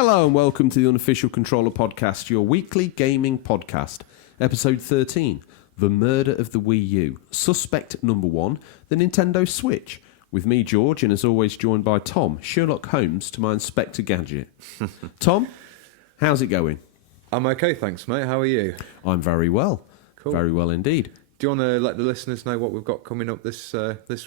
Hello and welcome to the Unofficial Controller Podcast, your weekly gaming podcast. Episode 13, The Murder of the Wii U. Suspect number 1, the Nintendo Switch. With me, George, and as always joined by Tom, Sherlock Holmes to my Inspector Gadget. Tom, how's it going? I'm okay, thanks, mate. How are you? I'm very well. Cool. Very well indeed. Do you want to let the listeners know what we've got coming up this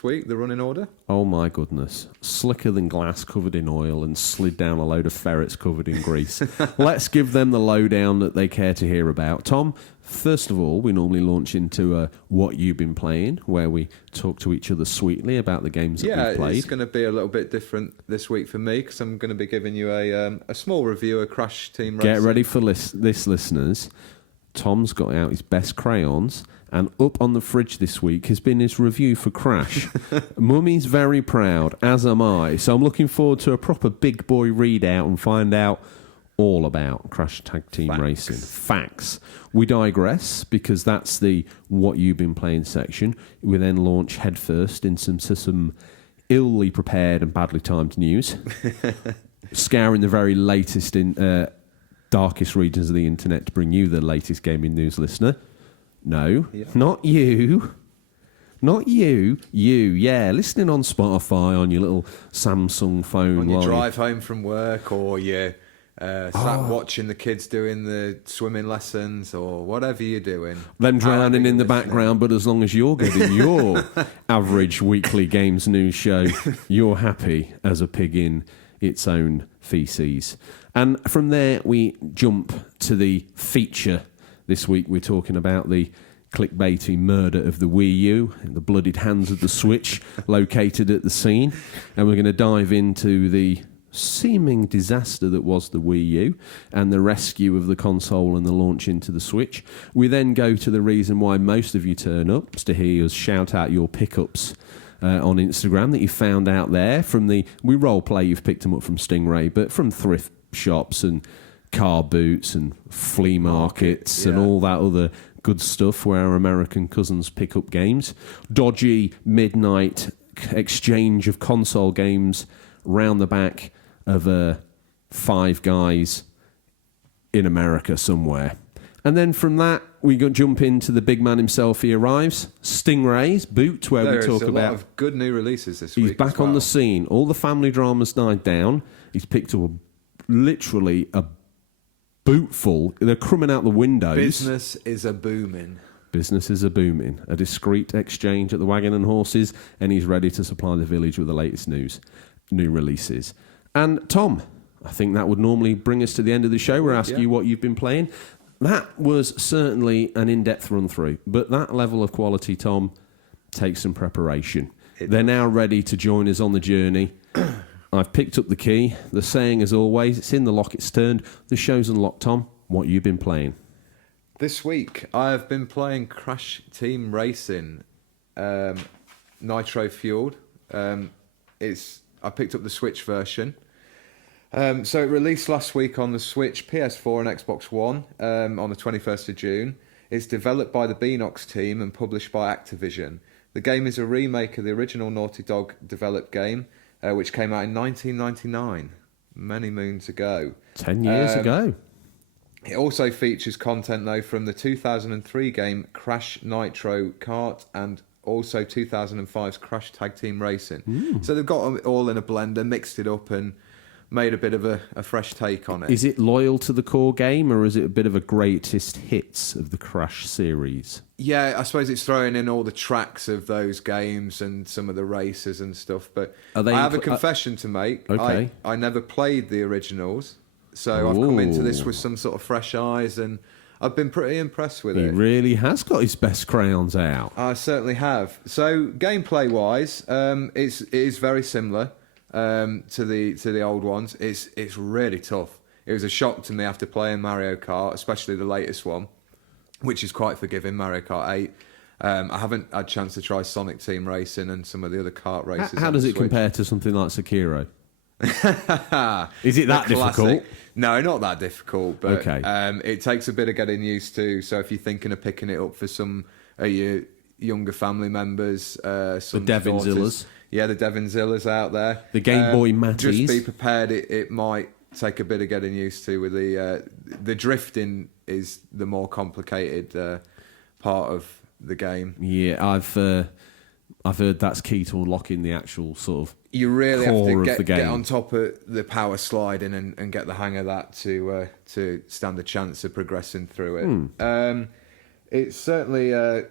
week, the running order? Oh my goodness. Slicker than glass covered in oil and slid down a load of ferrets covered in grease. Let's give them the lowdown that they care to hear about. Tom, first of all, we normally launch into What You've Been Playing, where we talk to each other sweetly about the games that we've played. Yeah, it's going to be a little bit different this week for me, because I'm going to be giving you a small review of Crash Team Racing. Get ready for this, listeners. Tom's got out his best crayons, and up on the fridge this week has been his review for Crash. Mummy's very proud, as am I, so I'm looking forward to a proper big boy readout and find out all about Crash Tag Team Racing. Facts. We digress, because that's the What You've Been Playing section. We then launch headfirst into some illy prepared and badly timed news, scouring the very latest in darkest regions of the internet to bring you the latest gaming news, listener. No, not you. Not you. You, yeah. Listening on Spotify on your little Samsung phone. On your drive home from work, or you're sat watching the kids doing the swimming lessons, or whatever you're doing. Them drowning in the background, but as long as you're getting your average weekly games news show, you're happy as a pig in its own feces. And from there, we jump to the feature. This week, we're talking about the clickbaity murder of the Wii U in the bloodied hands of the Switch located at the scene. And we're going to dive into the seeming disaster that was the Wii U and the rescue of the console and the launch into the Switch. We then go to the reason why most of you turn up, to hear us shout out your pickups on Instagram that you found out there from we role play you've picked them up from Stingray, but from thrift shops and car boots and flea markets and all that other good stuff where our American cousins pick up games. Dodgy midnight exchange of console games round the back of Five Guys in America somewhere. And then from that, we jump into the big man himself. He arrives. Stingray's boot, where we talk about... There's a lot of good new releases this week. He's back on the scene. All the family drama's died down. He's picked up literally a boot full. They're crumbing out the windows. Business is a booming. Business is a booming. A discreet exchange at the Wagon and Horses, and he's ready to supply the village with the latest new releases. And Tom, I think that would normally bring us to the end of the show. We're asking you what you've been playing. That was certainly an in-depth run-through, but that level of quality, Tom, takes some preparation. They're now ready to join us on the journey. I've picked up the key. The saying, as always, it's in the lock, it's turned. The show's unlocked, Tom. What you been playing? This week, I have been playing Crash Team Racing, Nitro Fueled. I picked up the Switch version. So it released last week on the Switch, PS4 and Xbox One on the 21st of June. It's developed by the Beanox team and published by Activision. The game is a remake of the original Naughty Dog developed game, which came out in 1999, many moons ago. 10 years ago. It also features content, though, from the 2003 game Crash Nitro Kart and also 2005's Crash Tag Team Racing. So they've got it all in a blender, mixed it up and made a bit of a fresh take on it. Is it loyal to the core game, or is it a bit of a greatest hits of the Crash series? Yeah, I suppose it's throwing in all the tracks of those games and some of the races and stuff. But I have a confession to make. Okay. I never played the originals, so I've come into this with some sort of fresh eyes, and I've been pretty impressed with it. He really has got his best crayons out. I certainly have. So gameplay-wise, it is very similar to the old ones. It's really tough. It was a shock to me after playing Mario Kart, especially the latest one, which is quite forgiving, Mario Kart 8. I haven't had a chance to try Sonic Team Racing and some of the other kart races. How does it compare to something like Sekiro? Is it that difficult? No, not that difficult, but okay. It takes a bit of getting used to. So if you're thinking of picking it up for some of your younger family members, some the Devinzillas. Yeah, the Devinzillas out there. The Game Boy Matties. Just be prepared, it might take a bit of getting used to. With the drifting is the more complicated part of the game. Yeah, I've heard that's key to unlocking the actual sort of You really core have of the to game. get on top of the power sliding and get the hang of that to stand a chance of progressing through it. It's certainly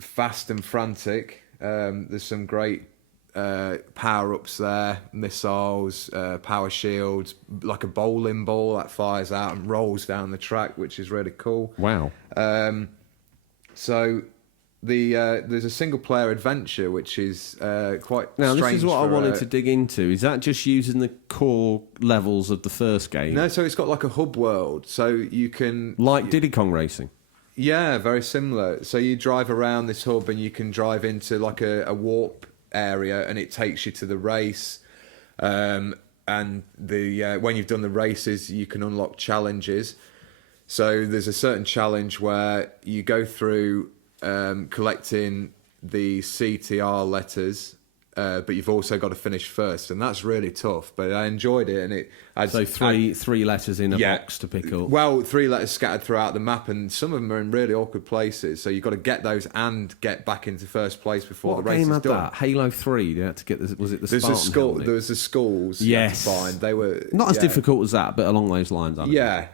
fast and frantic. There's some great power-ups there, missiles, power shields, like a bowling ball that fires out and rolls down the track, which is really cool. Wow. So there's a single-player adventure, which is quite Now, strange. this is what I for wanted to dig into. Is that just using the core levels of the first game? No, so it's got like a hub world, so you can... Like Diddy Kong Racing? Yeah, very similar. So you drive around this hub and you can drive into like a warp area and it takes you to the race. And when you've done the races, you can unlock challenges. So there's a certain challenge where you go through collecting the CTR letters, but you've also got to finish first, and that's really tough. But I enjoyed it, and it. So three letters in a box to pick up. Well, 3 letters scattered throughout the map, and some of them are in really awkward places. So you've got to get those and get back into first place before What the race game is had done. that? Halo 3. You had to get this. Was it the There's Spartan helmet? there was the skulls. You had to Yes. find. They were Not as difficult as that, but along those lines. I Yeah.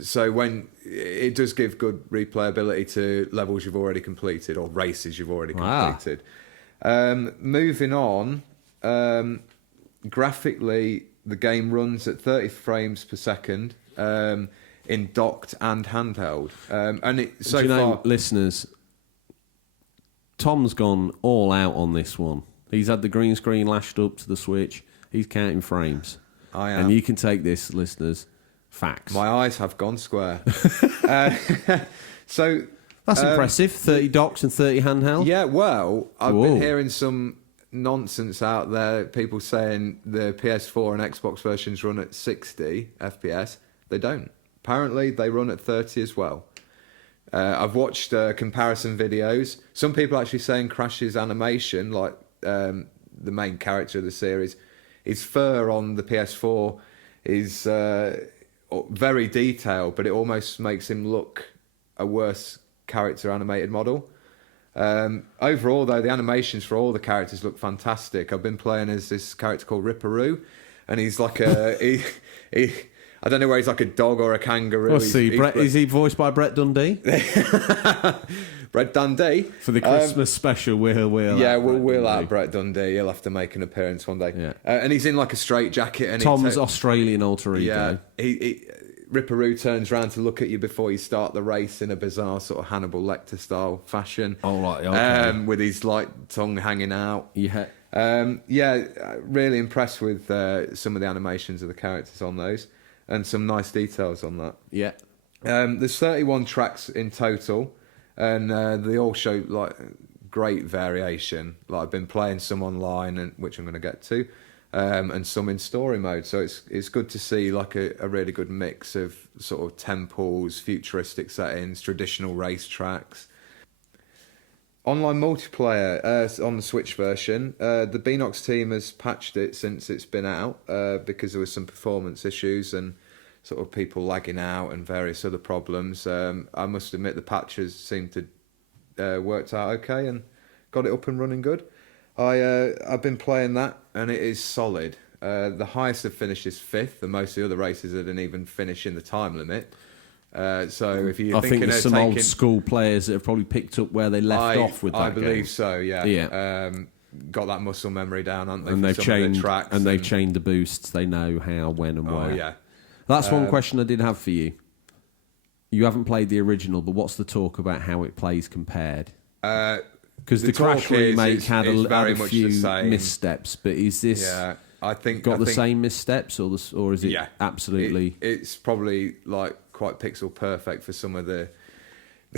So when it does give good replayability to levels you've already completed or races you've already completed. Moving on, graphically the game runs at 30 frames per second in docked and handheld. And it so Do you know, far, listeners, Tom's gone all out on this one. He's had the green screen lashed up to the Switch. He's counting frames. I am. And you can take this, listeners. Facts. My eyes have gone square. So That's impressive. 30 docks and 30 handheld. yeah, well, I've Whoa. been hearing some nonsense out there. People saying the PS4 and Xbox versions run at 60 FPS. They don't. Apparently, they run at 30 as well. I've watched comparison videos. Some people actually saying Crash's animation, like the main character of the series, his fur on the PS4 is very detailed, but it almost makes him look a worse character animated model. Overall, though, the animations for all the characters look fantastic. I've been playing as this character called Ripperoo, and he's like a... I don't know where he's like a dog or a kangaroo. Let's see. Is he voiced by Brett Dundee? Brett Dundee. For the Christmas special, we'll out Brett Dundee. He'll have to make an appearance one day. Yeah. And he's in like a straitjacket. And Tom's Australian alter ego. Yeah. Ripperoo turns around to look at you before you start the race in a bizarre sort of Hannibal Lecter style fashion. Oh, right. Okay. With his like tongue hanging out. Yeah. Really impressed with some of the animations of the characters on those. And some nice details on that. Yeah. There's 31 tracks in total, and they all show like great variation. Like I've been playing some online, and which I'm going to get to, and some in story mode. So it's good to see like a really good mix of sort of temples, futuristic settings, traditional race tracks. Online multiplayer on the Switch version. The Beanox team has patched it since it's been out because there was some performance issues and sort of people lagging out and various other problems. I must admit the patches seemed to worked out okay and got it up and running good. I've been playing that and it is solid. The highest I've finished is 5th, and most of the other races didn't even finish in the time limit. So if you're I thinking think there's of some old taking, school players that have probably picked up where they left off with that I believe game. so. Yeah. Yeah. Got that muscle memory down, haven't they? And for they've some of the chained tracks and they've chained the boosts. They know how, when, and where. Oh yeah. That's one question I did have for you. You haven't played the original, but what's the talk about how it plays compared? Because the Crash talk is remake had it's very a much few the same. missteps, but is this Yeah, I think got the same missteps, or is it Yeah, absolutely? It's probably like quite pixel perfect for some of the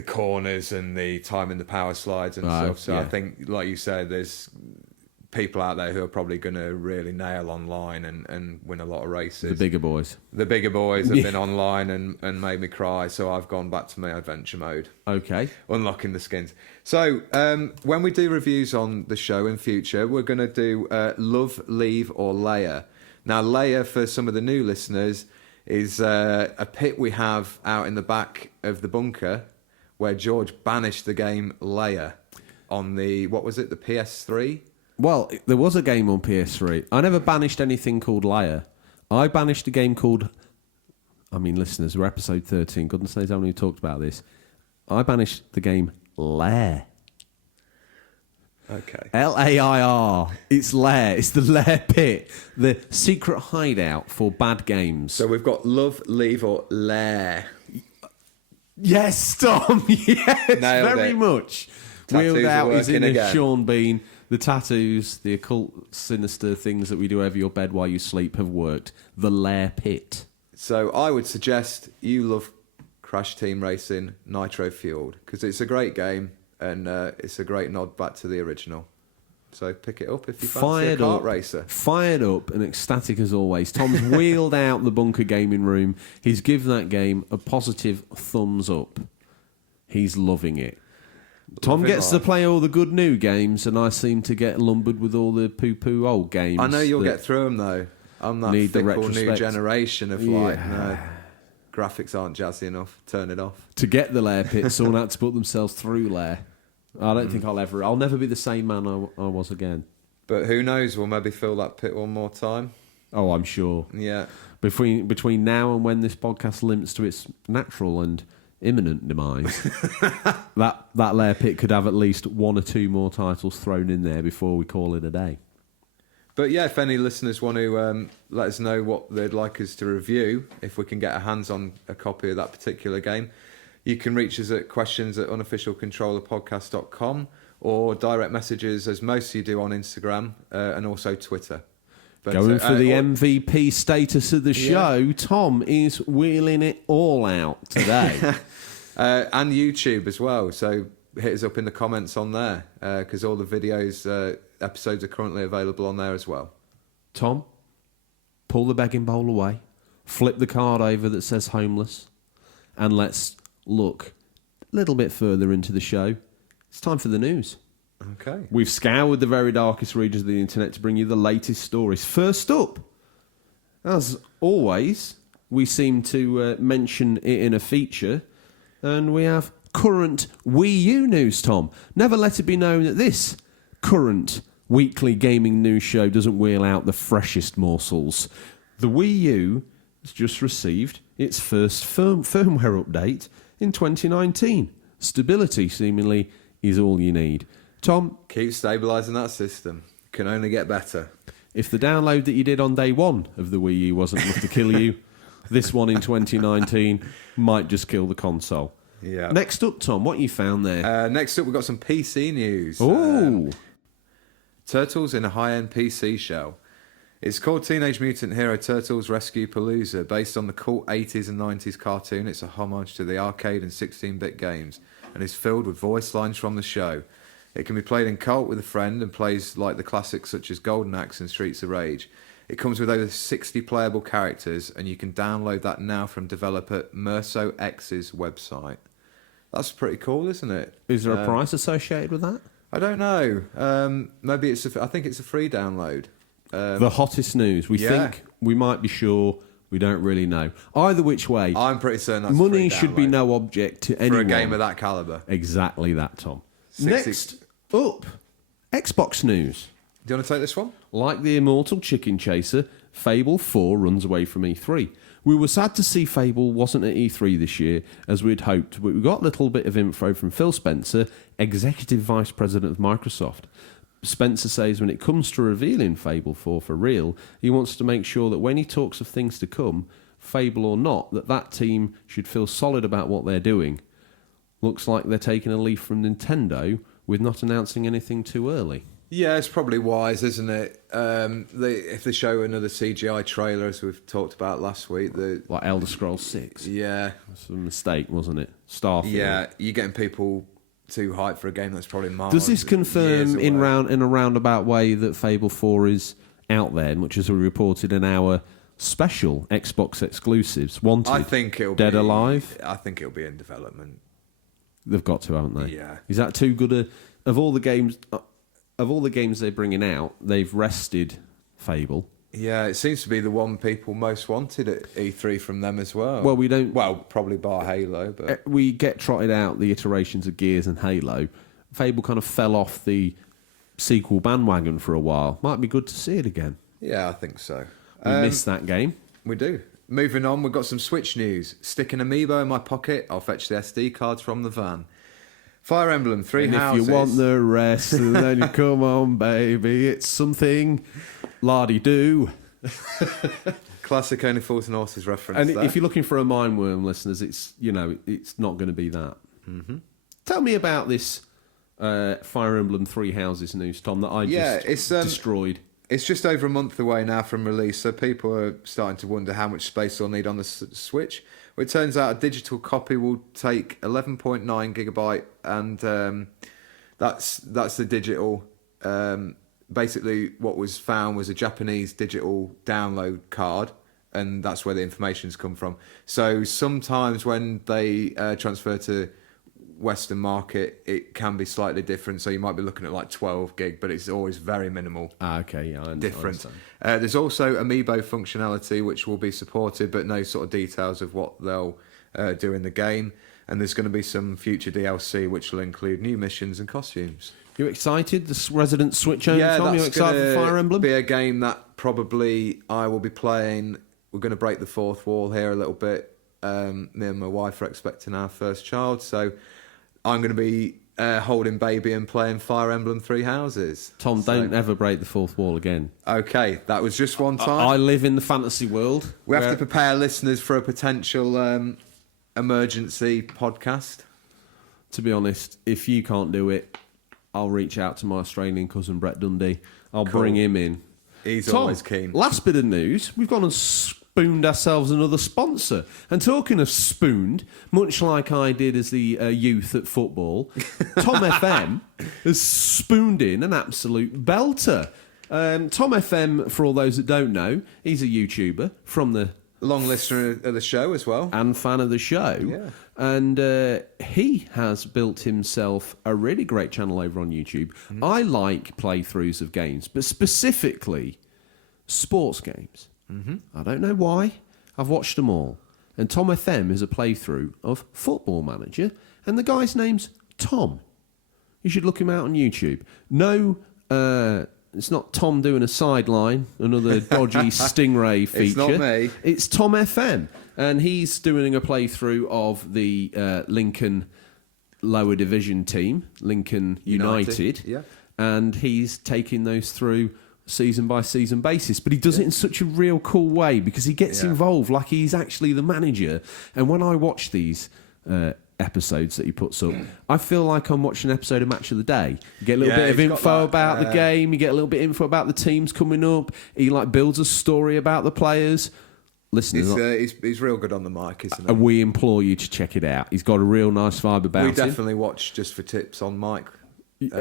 corners and the timing the power slides and stuff. So yeah. I think, like you said, there's people out there who are probably going to really nail online and win a lot of races. The bigger boys. The bigger boys have been online and made me cry, so I've gone back to my adventure mode. Okay. Unlocking the skins. So when we do reviews on the show in future, we're going to do Love, Leave or Layer. Now, lair, for some of the new listeners, is a pit we have out in the back of the bunker where George banished the game Lair on the, what was it, the PS3? Well, there was a game on PS3. I never banished anything called Lair. I banished a game called... I mean, listeners, we're episode 13. Goodness knows how many talked about this. I banished the game Lair. Okay. Lair. It's Lair. It's the Lair pit. The secret hideout for bad games. So we've got love, leave, or lair. Yes, Tom. Yes, Nailed very it. much. Tattoos Wheeled are out is working in a again. Sean Bean. The tattoos, the occult, sinister things that we do over your bed while you sleep have worked. The Lair pit. So I would suggest you love Crash Team Racing Nitro Fueled because it's a great game and it's a great nod back to the original. So pick it up if you fancy a kart racer. Fired up and ecstatic as always. Tom's wheeled out the bunker gaming room. He's given that game a positive thumbs up. He's loving it. Tom Loving gets to life. play all the good new games, and I seem to get lumbered with all the poo-poo old games. I know you'll that get through them though. I'm that need the fickle new retrospect. generation of like, no, graphics aren't jazzy enough. Turn it off. To get the Lair pit, someone had to put themselves through Lair. I don't think I'll never be the same man I was again. But who knows? We'll maybe fill that pit one more time. Oh, I'm sure. Yeah. Between now and when this podcast limps to its natural and imminent demise, that Lair pit could have at least one or two more titles thrown in there before we call it a day. But yeah, if any listeners want to let us know what they'd like us to review, if we can get our hands on a copy of that particular game, you can reach us at questions@unofficialcontrollerpodcast.com or direct messages, as most of you do, on Instagram and also Twitter. But, Going for the or- MVP status of the show, Tom is wheeling it all out today. and YouTube as well. So hit us up in the comments on there because all the videos, episodes are currently available on there as well. Tom, pull the begging bowl away, flip the card over that says homeless, and let's look a little bit further into the show. It's time for the news. Okay. We've scoured the very darkest regions of the internet to bring you the latest stories. First up, as always, we seem to mention it in a feature, and we have current Wii U news, Tom. Never let it be known that this current weekly gaming news show doesn't wheel out the freshest morsels. The Wii U has just received its first firmware update in 2019. Stability, seemingly, is all you need. Tom, Keep stabilising that system. Can only get better. if the download that you did on day one of the Wii U wasn't enough to kill you, this one in 2019 might just kill the console. Yeah. Next up, Tom, what you found there? Next up, we've got some PC news. Oh, Turtles in a high-end PC shell. It's called Teenage Mutant Hero Turtles Rescue Palooza, based on the cult 80s and 90s cartoon. It's a homage to the arcade and 16-bit games, and is filled with voice lines from the show. It can be played in co-op with a friend and plays like the classics such as Golden Axe and Streets of Rage. It comes with over 60 playable characters, and you can download that now from developer Merso X's website. That's pretty cool, isn't it? is there a price associated with that? I don't know. Maybe I think it's a free download. The hottest news. We yeah. think, we might be sure, we don't really know. Either which way, I'm pretty certain that's a money free should be download no object to for anyone. a game of that caliber. Exactly that, Tom. 60 Next up, Xbox news. Do you want to take this one? Like the immortal chicken chaser, Fable 4 runs away from E3. We were sad to see Fable wasn't at E3 this year, as we'd hoped, but we got a little bit of info from Phil Spencer, Executive Vice President of Microsoft. Spencer says when it comes to revealing Fable 4 for real, he wants to make sure that when he talks of things to come, Fable or not, that team should feel solid about what they're doing. Looks like they're taking a leaf from Nintendo with not announcing anything too early. Yeah, it's probably wise, isn't it? If they show another CGI trailer, as we've talked about last week, Like Elder Scrolls 6. yeah, That's a mistake, wasn't it? Starfield. yeah, you're getting people too hyped for a game that's probably miles. Does this years confirm in away. a roundabout way that Fable 4 is out there, much as we reported in our special Xbox exclusives? Wanted, I think it'll Dead be Alive. I think it'll be in development. They've got to, haven't they? Yeah. Is that too good of all the games? Of all the games they're bringing out, they've rested Fable Yeah, it seems to be the one people most wanted at E3 from them as well. Well, we don't. Well, probably bar Halo, but We get trotted out the iterations of Gears and Halo. Fable kind of fell off the sequel bandwagon for a while. Might be good to see it again. yeah, I think so. We missed that game. We do. Moving on, we've got some Switch news. Stick an amiibo in my pocket, I'll fetch the SD cards from the van. Fire Emblem, Three And Houses. if you want the rest, then you come on, baby. It's something la-di-do. Classic Only Fools and Horses reference And there. if you're looking for a mind worm, listeners, it's it's not going to be that. Mm-hmm. Tell me about this Fire Emblem Three Houses news, Tom, that I just destroyed. It's just over a month away now from release, so people are starting to wonder how much space they'll need on the Switch. Well, it turns out a digital copy will take 11.9 gigabyte, and that's the digital. Basically, what was found was a Japanese digital download card, and that's where the information's come from. So sometimes when they transfer to Western market, it can be slightly different. So you might be looking at like 12 gig, but it's always very minimal. Okay, yeah, I different. understand. There's also amiibo functionality which will be supported, but no sort of details of what they'll do in the game. And there's going to be some future DLC which will include new missions and costumes. You excited? The resident Switch owner, Tom? You excited for Fire Emblem? Be a game that probably I will be playing. We're going to break the fourth wall here a little bit. Me and my wife are expecting our first child, so I'm going to be holding baby and playing Fire Emblem Three Houses. Tom, don't ever break the fourth wall again. Okay, that was just one time. I live in the fantasy world. We have to prepare listeners for a potential emergency podcast. To be honest, if you can't do it, I'll reach out to my Australian cousin Brett Dundee. I'll bring him in. He's Tom, always keen. Last bit of news. We've gone and spooned ourselves another sponsor. And talking of spooned, much like I did as the youth at football, Tom FM has spooned in an absolute belter. Tom FM, for all those that don't know, he's a YouTuber from the... Long listener of the show as well. And fan of the show. Yeah. And he has built himself a really great channel over on YouTube. I like playthroughs of games, but specifically sports games. I don't know why. I've watched them all. And Tom FM is a playthrough of Football Manager, and the guy's name's Tom. You should look him out on YouTube. No, it's not Tom doing a sideline, another dodgy Stingray feature. It's not me. It's Tom FM, and he's doing a playthrough of the Lincoln lower division team, Lincoln United. Yeah. And he's taking those through season by season basis, but he does it in such a real cool way because he gets involved like he's actually the manager. And when I watch these episodes that he puts up, I feel like I'm watching an episode of Match of the Day. You get a little bit of info about the game, you get a little bit of info about the teams coming up, he like builds a story about the players. Listen, he's real good on the mic, isn't he? We implore you to check it out. He's got a real nice vibe about We him. definitely watch just for tips on mic.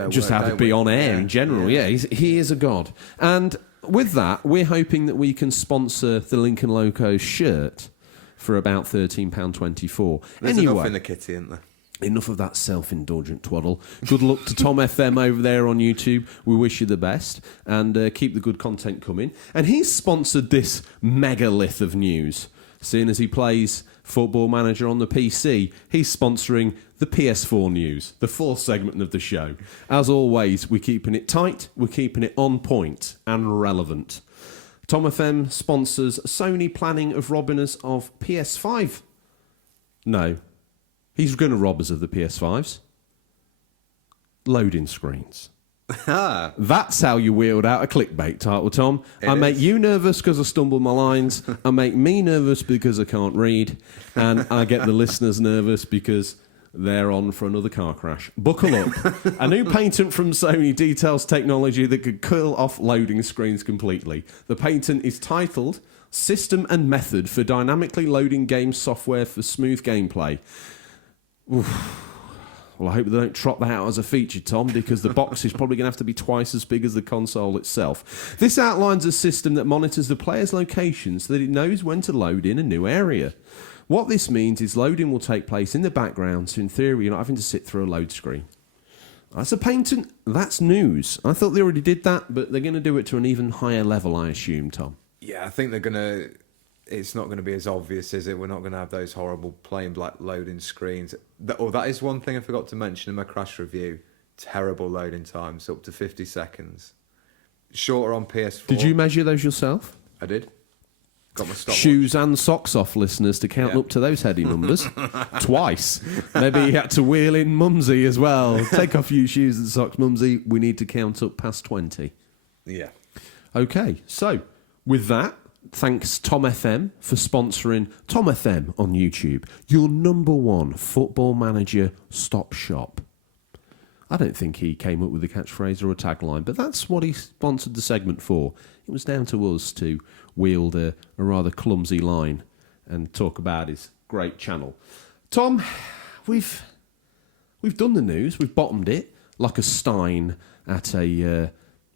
Just how to be on air in general. Yeah, he is a god. And with that, we're hoping that we can sponsor the Lincoln Locos shirt for about £13.24. There's enough in the kitty, isn't there? Enough of that self-indulgent twaddle. Good luck to Tom FM over there on YouTube. We wish you the best, and keep the good content coming. And he's sponsored this megalith of news. Seeing as he plays Football Manager on the PC, he's sponsoring the PS4 news, the fourth segment of the show. As always, we're keeping it tight, we're keeping it on point and relevant. Tom FM sponsors Sony planning of robbing us of PS5. No. He's going to rob us of the PS5s. Loading screens. That's how you wield out a clickbait title, Tom. I make you nervous because I stumble my lines. I make me nervous because I can't read. And I get the listeners nervous because they're on for another car crash. Buckle up. A new patent from Sony details technology that could kill off loading screens completely. The patent is titled System and Method for Dynamically Loading Game Software for Smooth Gameplay. Oof. Well, I hope they don't trot that out as a feature, Tom, because the box is probably going to have to be twice as big as the console itself. This outlines a system that monitors the player's location so that it knows when to load in a new area. What this means is loading will take place in the background, so in theory you're not having to sit through a load screen. That's a patent. That's news. I thought they already did that, but they're going to do it to an even higher level, I assume, Tom. Yeah, I think they're gonna. It's not going to be as obvious, is it? We're not going to have those horrible plain black loading screens. That is one thing I forgot to mention in my Crash review. Terrible loading times, up to 50 seconds. Shorter on PS4. Did you measure those yourself? I did. Got my stopwatch. Shoes and socks off, listeners, to count up to those heady numbers. Twice. Maybe you had to wheel in Mumsy as well. Take off your shoes and socks, Mumsy. We need to count up past 20. Yeah. Okay, so with that, thanks Tom FM for sponsoring Tom FM on YouTube, your number one football manager stop shop. I don't think he came up with a catchphrase or a tagline, but that's what he sponsored the segment for. It was down to us to wield a rather clumsy line and talk about his great channel. Tom, we've done the news. We've bottomed it like a stein at a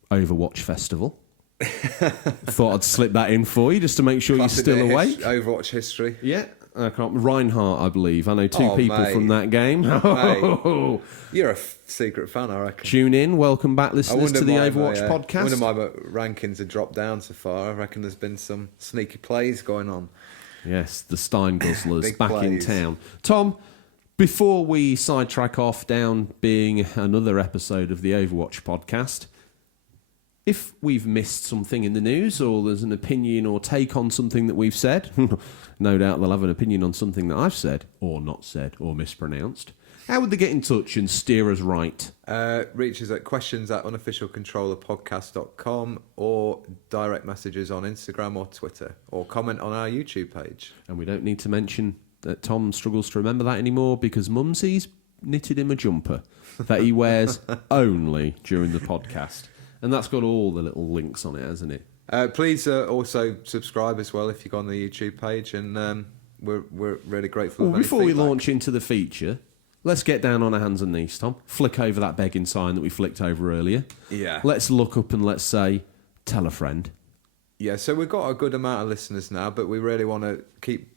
Overwatch festival. Thought I'd slip that in for you just to make sure Classic you're still awake. Overwatch history. Yeah. I can't. Reinhardt, I believe. I know two people mate. from that game. Mate. You're a secret fan, I reckon. Tune in. Welcome back, listeners, to the Overwatch podcast. I wonder why my rankings have dropped down so far. I reckon there's been some sneaky plays going on. Yes, the Stein Guzzlers back plays. in town. Tom, before we sidetrack off down being another episode of the Overwatch podcast, if we've missed something in the news or there's an opinion or take on something that we've said, no doubt they'll have an opinion on something that I've said or not said or mispronounced. How would they get in touch and steer us right? Reach us at questions@unofficialcontrollerpodcast.com or direct messages on Instagram or Twitter or comment on our YouTube page. And we don't need to mention that Tom struggles to remember that anymore because Mumsy's knitted him a jumper that he wears only during the podcast. And that's got all the little links on it, hasn't it? Please also subscribe as well if you go on the YouTube page, and we're really grateful. Well, before we launch into the feature, let's get down on our hands and knees, Tom. Flick over that begging sign that we flicked over earlier. Yeah. Let's look up and let's say, tell a friend. Yeah, so we've got a good amount of listeners now, but we really want to keep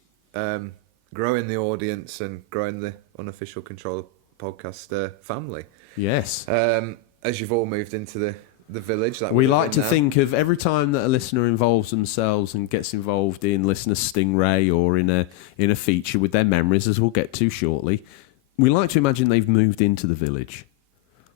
growing the audience and growing the Unofficial Controller podcast family. Yes. As you've all moved into the village. That we like to think of every time that a listener involves themselves and gets involved in Listener Stingray or in a feature with their memories, as we'll get to shortly, we like to imagine they've moved into the village.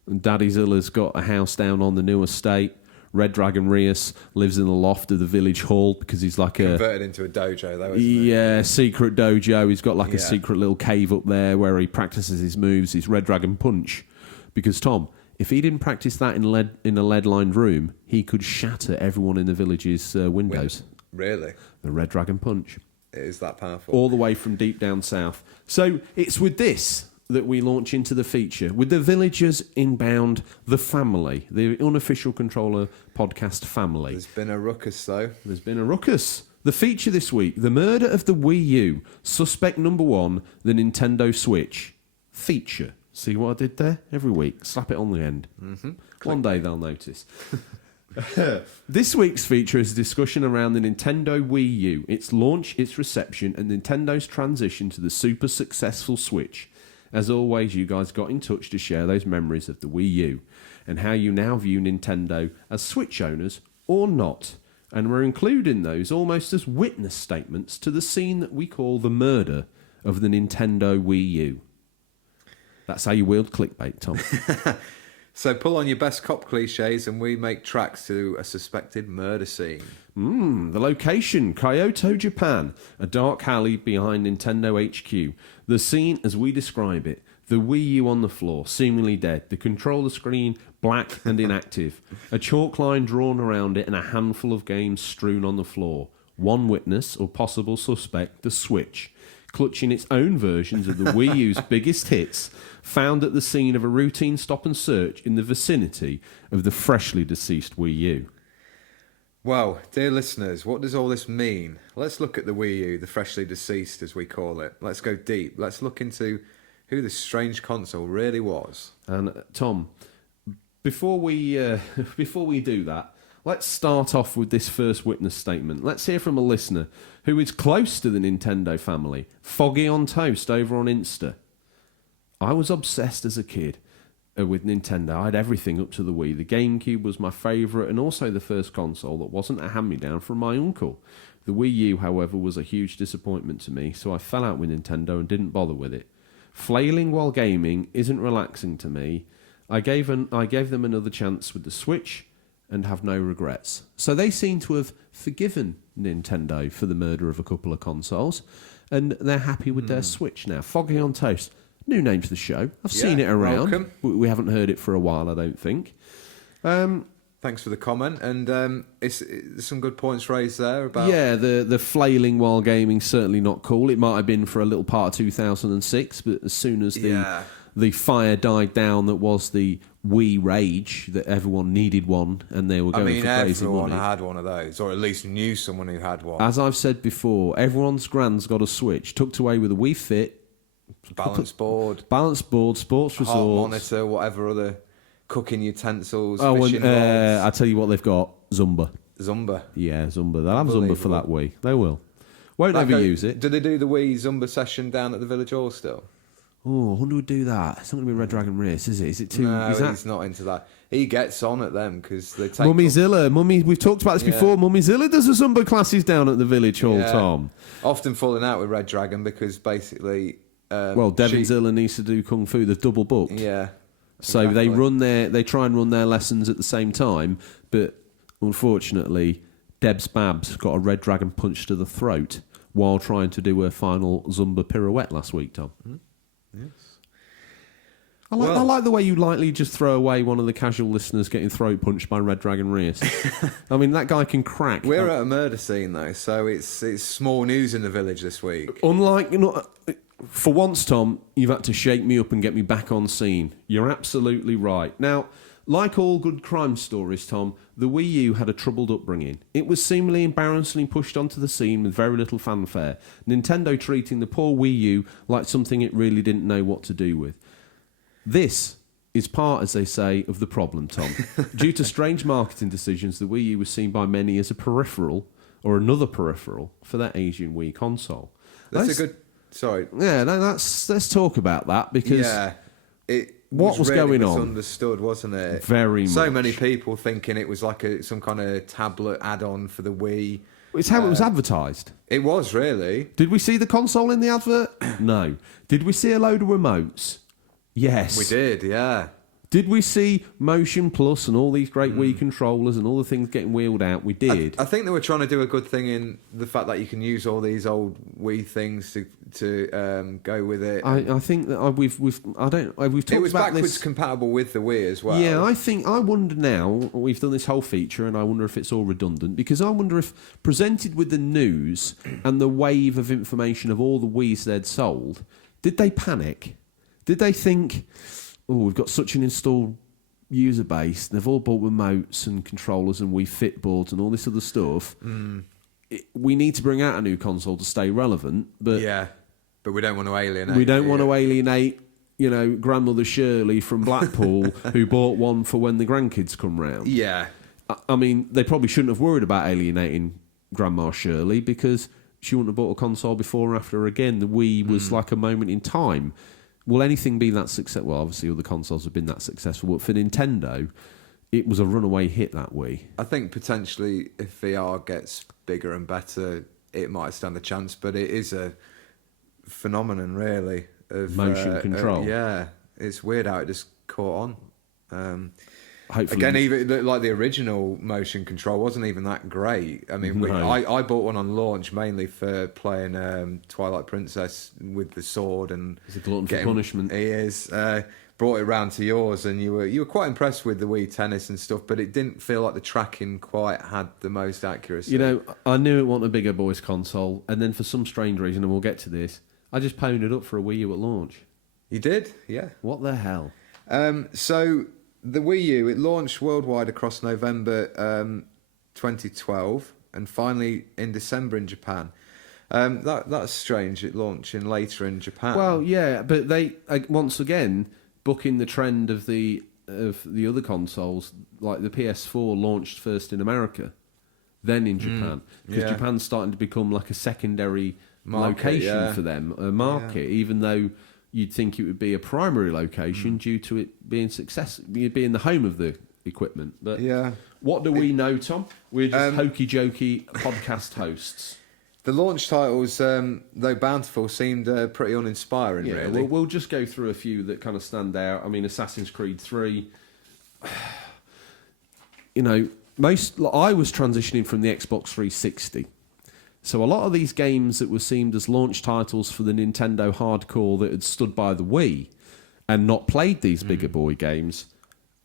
And Daddy Zilla's got a house down on the new estate. Red Dragon Rios lives in the loft of the village hall because he's like converted into a dojo, though, isn't he? Yeah, secret dojo. He's got like a secret little cave up there where he practices his moves, his Red Dragon Punch. Because, Tom, if he didn't practice that in a lead-lined room, he could shatter everyone in the village's windows. Really? The Red Dragon Punch. It is that powerful. All the way from deep down south. So it's with this that we launch into the feature. With the villagers inbound, the family, the Unofficial Controller podcast family. There's been a ruckus, though. There's been a ruckus. The feature this week, the murder of the Wii U. Suspect number one, the Nintendo Switch. Feature. See what I did there? Every week. Slap it on the end. Mm-hmm. One day they'll notice. This week's feature is a discussion around the Nintendo Wii U, its launch, its reception, and Nintendo's transition to the super successful Switch. As always, you guys got in touch to share those memories of the Wii U and how you now view Nintendo as Switch owners or not. And we're including those almost as witness statements to the scene that we call the murder of the Nintendo Wii U. That's how you wield clickbait, Tom. So pull on your best cop cliches and we make tracks to a suspected murder scene. The location, Kyoto, Japan. A dark alley behind Nintendo HQ. The scene as we describe it. The Wii U on the floor, seemingly dead. The controller screen, black and inactive. A chalk line drawn around it and a handful of games strewn on the floor. One witness or possible suspect, the Switch, clutching its own versions of the Wii U's biggest hits, found at the scene of a routine stop and search in the vicinity of the freshly deceased Wii U. Well, dear listeners, what does all this mean? Let's look at the Wii U, the freshly deceased as we call it. Let's go deep. Let's look into who this strange console really was. And Tom, before we do that, let's start off with this first witness statement. Let's hear from a listener who is close to the Nintendo family, Foggy on Toast over on Insta. I was obsessed as a kid. with Nintendo. I had everything up to the Wii. The GameCube was my favourite, and also the first console that wasn't a hand-me-down from my uncle. The Wii U, however, was a huge disappointment to me, so I fell out with Nintendo and didn't bother with it. Flailing while gaming isn't relaxing to me. I gave them another chance with the Switch and have no regrets. So they seem to have forgiven Nintendo for the murder of a couple of consoles, and they're happy with their Switch now. Foggy on Toast. New name to the show. I've seen it around. Welcome. We haven't heard it for a while, I don't think. Thanks for the comment, and it's some good points raised there about... Yeah, the flailing while gaming certainly not cool. It might have been for a little part of 2006, but as soon as the fire died down that was the Wii rage, that everyone needed one and they were going for crazy money. Everyone had one of those, or at least knew someone who had one. As I've said before, everyone's grand's got a Switch, tucked away with a Wii Fit, Balance board, sports resort, heart monitor, whatever other cooking utensils, oh, fishing and rods. I tell you what they've got, Zumba. Yeah, Zumba. They'll have Zumba for that Wii. They will. Won't ever use it. Do they do the Wii Zumba session down at the Village Hall still? Oh, I wonder who would do that. It's not going to be Red Dragon Race, is it? Is it too... No, is that... he's not into that. He gets on at them because they take... We've talked about this before. Mummyzilla does the Zumba classes down at the Village Hall, Tom. Often falling out with Red Dragon because basically... Devonzilla needs to do Kung Fu. They're double booked. Yeah. So exactly. they try and run their lessons at the same time, but unfortunately, Deb's Babs got a Red Dragon punch to the throat while trying to do her final Zumba pirouette last week, Tom. Yes. I like the way you lightly just throw away one of the casual listeners getting throat punched by Red Dragon Reus. I mean, that guy can crack. We're at a murder scene, though, so it's small news in the village this week. Unlike... For once, Tom, you've had to shake me up and get me back on scene. You're absolutely right. Now, like all good crime stories, Tom, the Wii U had a troubled upbringing. It was seemingly embarrassingly pushed onto the scene with very little fanfare, Nintendo treating the poor Wii U like something it really didn't know what to do with. This is part, as they say, of the problem, Tom. Due to strange marketing decisions, the Wii U was seen by many as a peripheral, or another peripheral, for that Asian Wii console. That's a good... Sorry. Yeah, let's talk about that because what was really going on? Misunderstood, wasn't it? Very much. So many people thinking it was like some kind of tablet add-on for the Wii. It's how it was advertised. It was, really. Did we see the console in the advert? No. Did we see a load of remotes? Yes. We did, yeah. Did we see Motion Plus and all these great Wii controllers and all the things getting wheeled out? We did. I think they were trying to do a good thing in the fact that you can use all these old Wii things to go with it. I think that we've talked about this. It was backwards compatible with the Wii as well. Yeah, I wonder now, we've done this whole feature and I wonder if it's all redundant, because I wonder if presented with the news and the wave of information of all the Wiis they'd sold, did they panic? Did they think... oh, we've got such an installed user base. They've all bought remotes and controllers and Wii Fit boards and all this other stuff. We need to bring out a new console to stay relevant. But we don't want to alienate. We don't want to alienate, Grandmother Shirley from Blackpool who bought one for when the grandkids come round. Yeah. I mean, they probably shouldn't have worried about alienating Grandma Shirley because she wouldn't have bought a console before or after again. The Wii was like a moment in time. Will anything be that successful? Well, obviously, all the consoles have been that successful, but for Nintendo, it was a runaway hit, that Wii. I think potentially if VR gets bigger and better, it might stand a chance, but it is a phenomenon, really. Of motion control. Yeah, it's weird how it just caught on. Hopefully. Again, even like the original motion control wasn't even that great. I mean, I bought one on launch mainly for playing Twilight Princess with the sword and it's a glutton for punishment. He is. Brought it round to yours, and you were quite impressed with the Wii Tennis and stuff, but it didn't feel like the tracking quite had the most accuracy. I knew it wasn't a bigger boys console, and then for some strange reason, and we'll get to this, I just pwned it up for a Wii U at launch. You did? Yeah. What the hell? So the Wii U, it launched worldwide across November 2012, and finally in December in Japan. That's strange. It launching later in Japan. Well, yeah, but they once again bucking the trend of the other consoles. Like the PS4 launched first in America, then in Japan, because Japan's starting to become like a secondary location for them, a market. Even though you'd think it would be a primary location due to it being being the home of the equipment. But what do we know, Tom? We're just hokey jokey podcast hosts. The launch titles, though bountiful, seemed pretty uninspiring. Yeah, really. we'll just go through a few that kind of stand out. I mean, Assassin's Creed 3. You know, I was transitioning from the Xbox 360. So a lot of these games that were seen as launch titles for the Nintendo hardcore that had stood by the Wii and not played these bigger boy games,